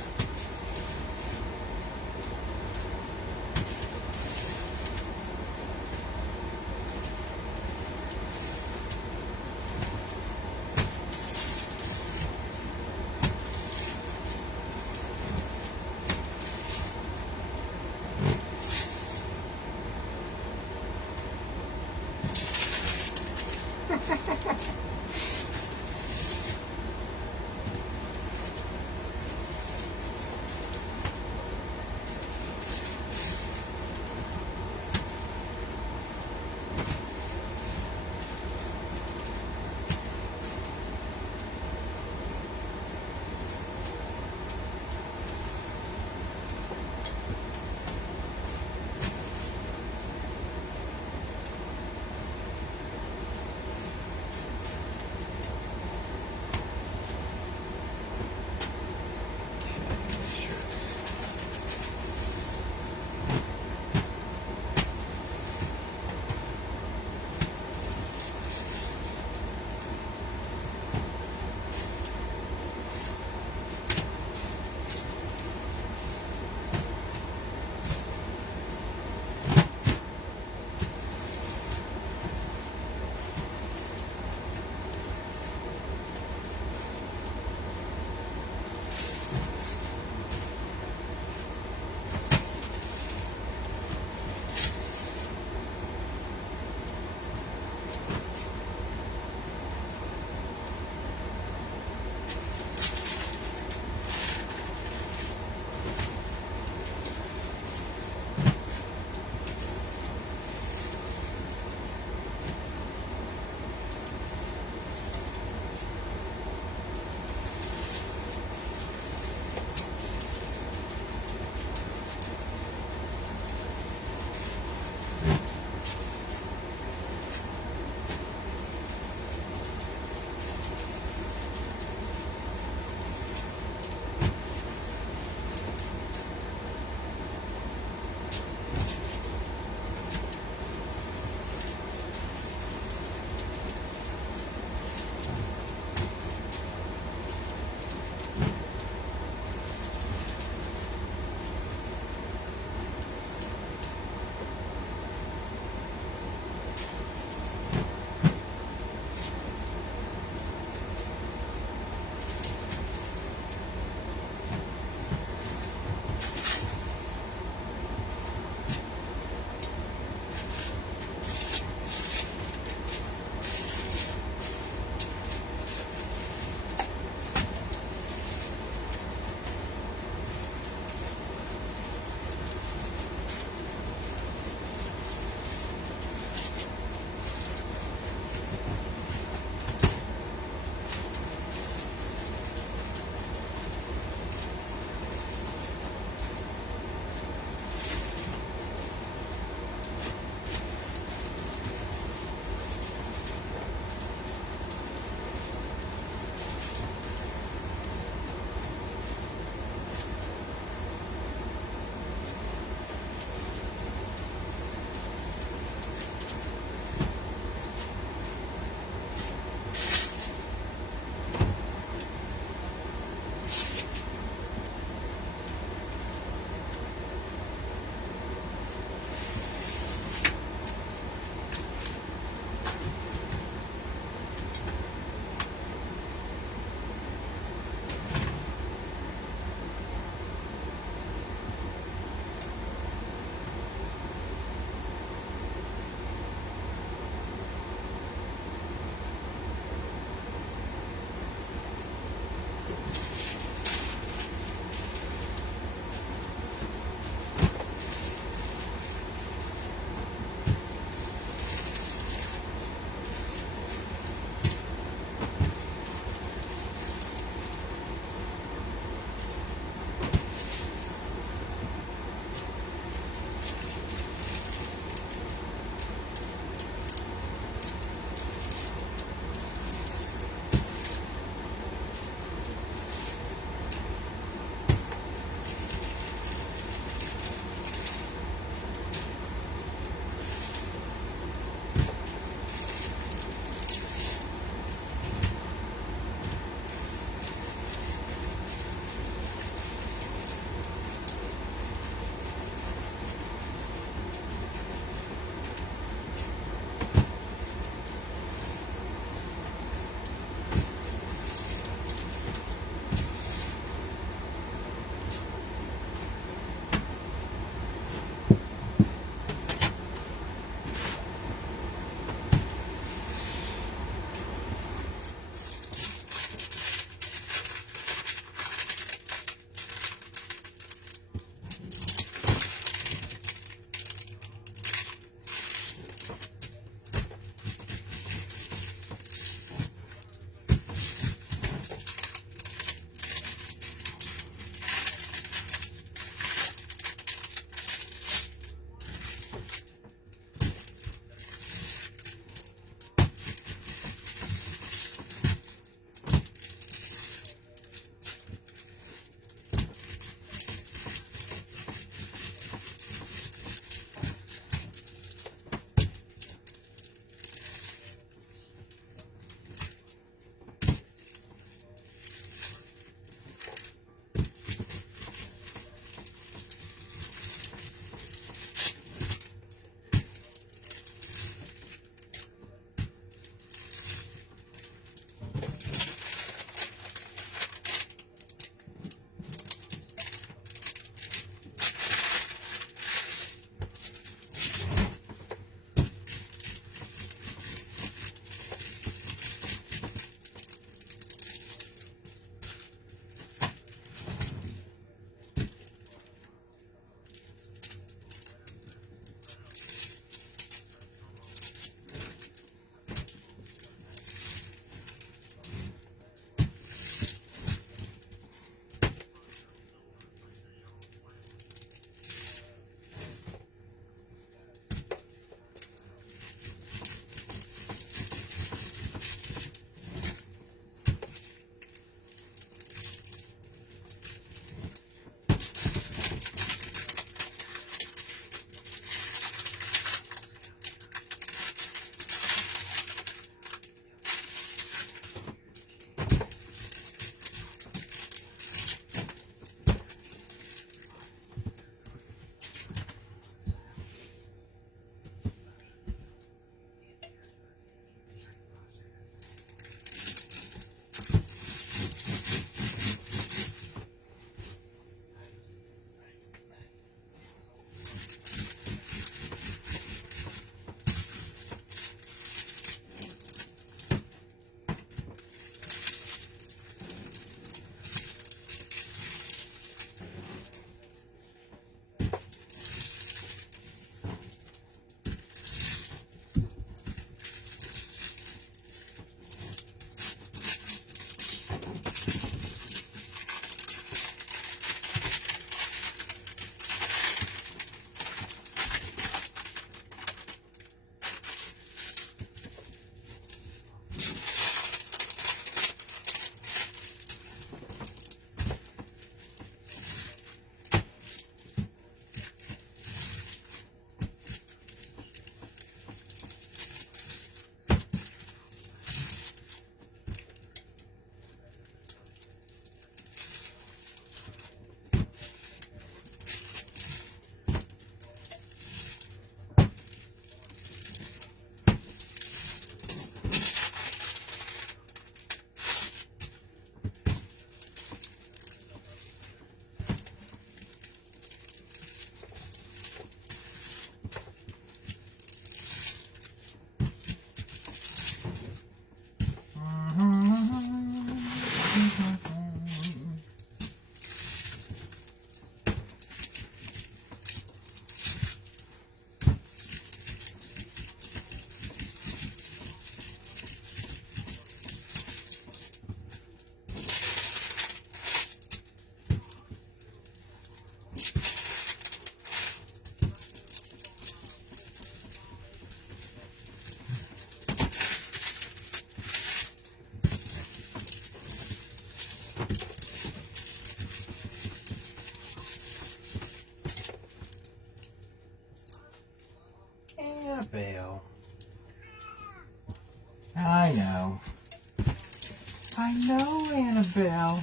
I know, Annabelle.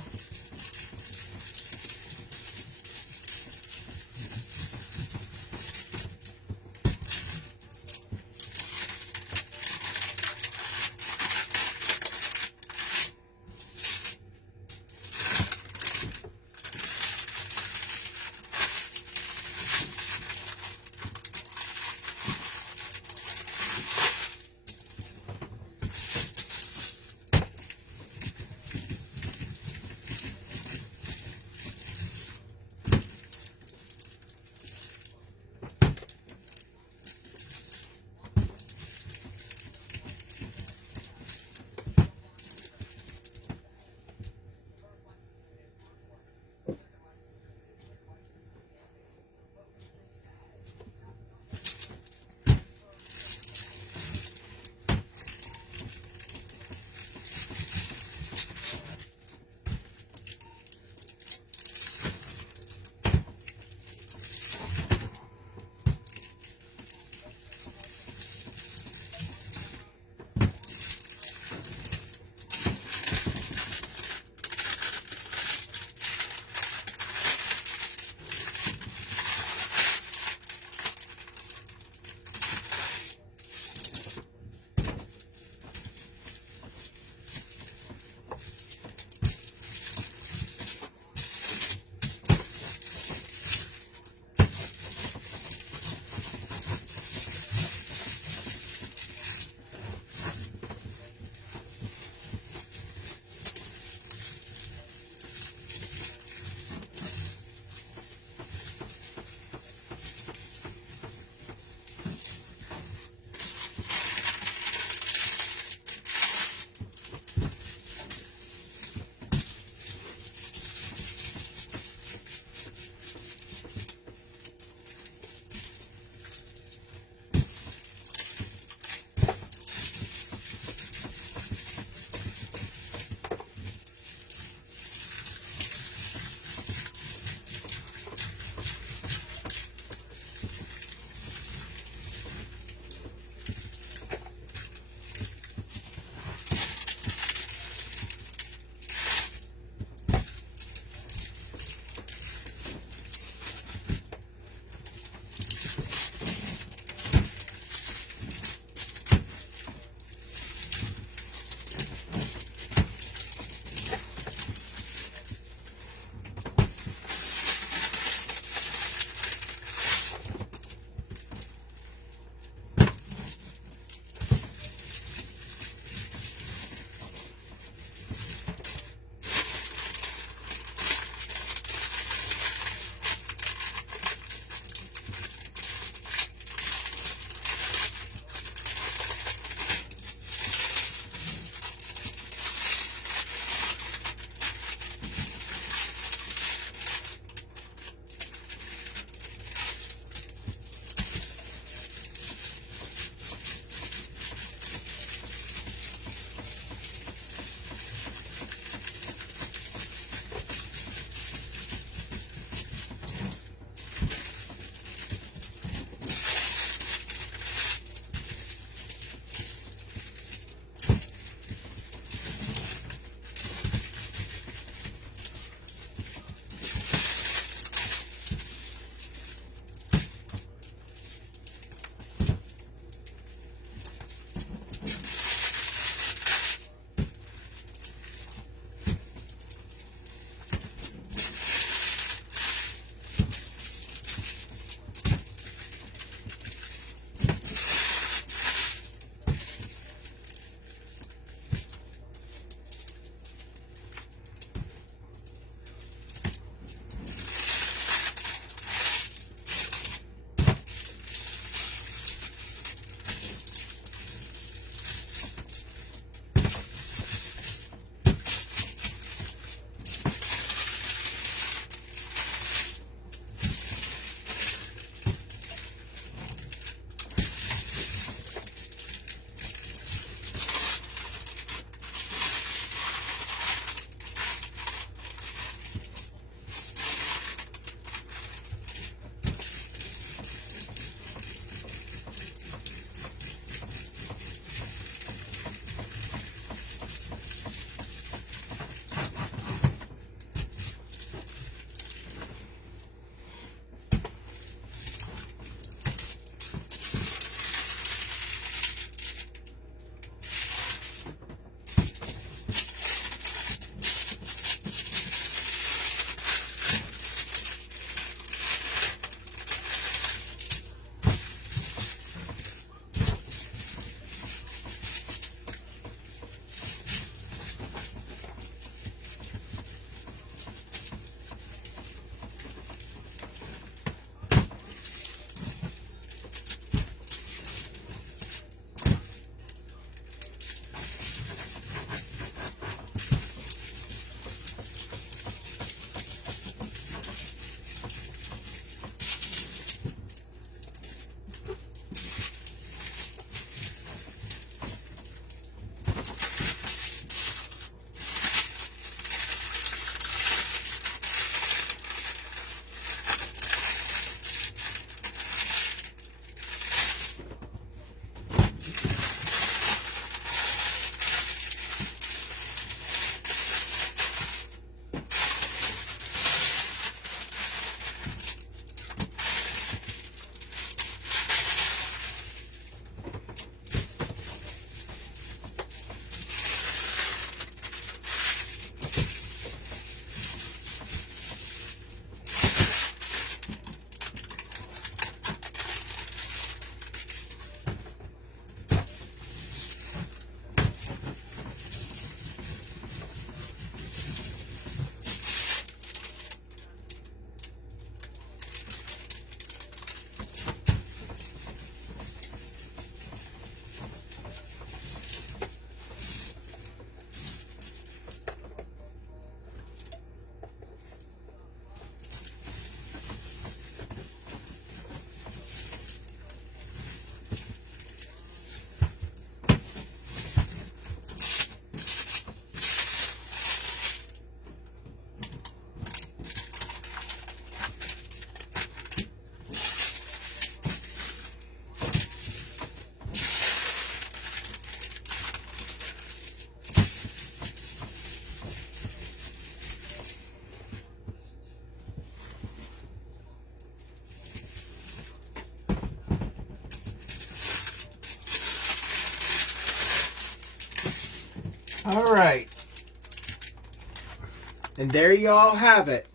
And there you all have it.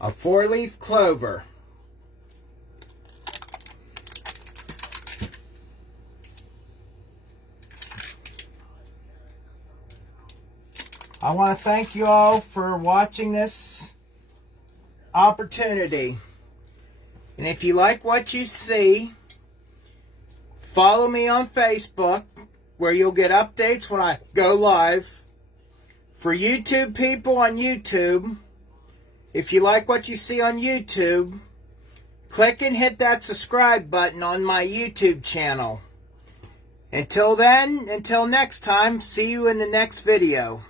A 4-leaf clover. I want to thank you all for watching this opportunity. And if you like what you see, follow me on Facebook, where you'll get updates when I go live. For YouTube people on YouTube, if you like what you see on YouTube, click and hit that subscribe button on my YouTube channel. Until then, until next time, see you in the next video.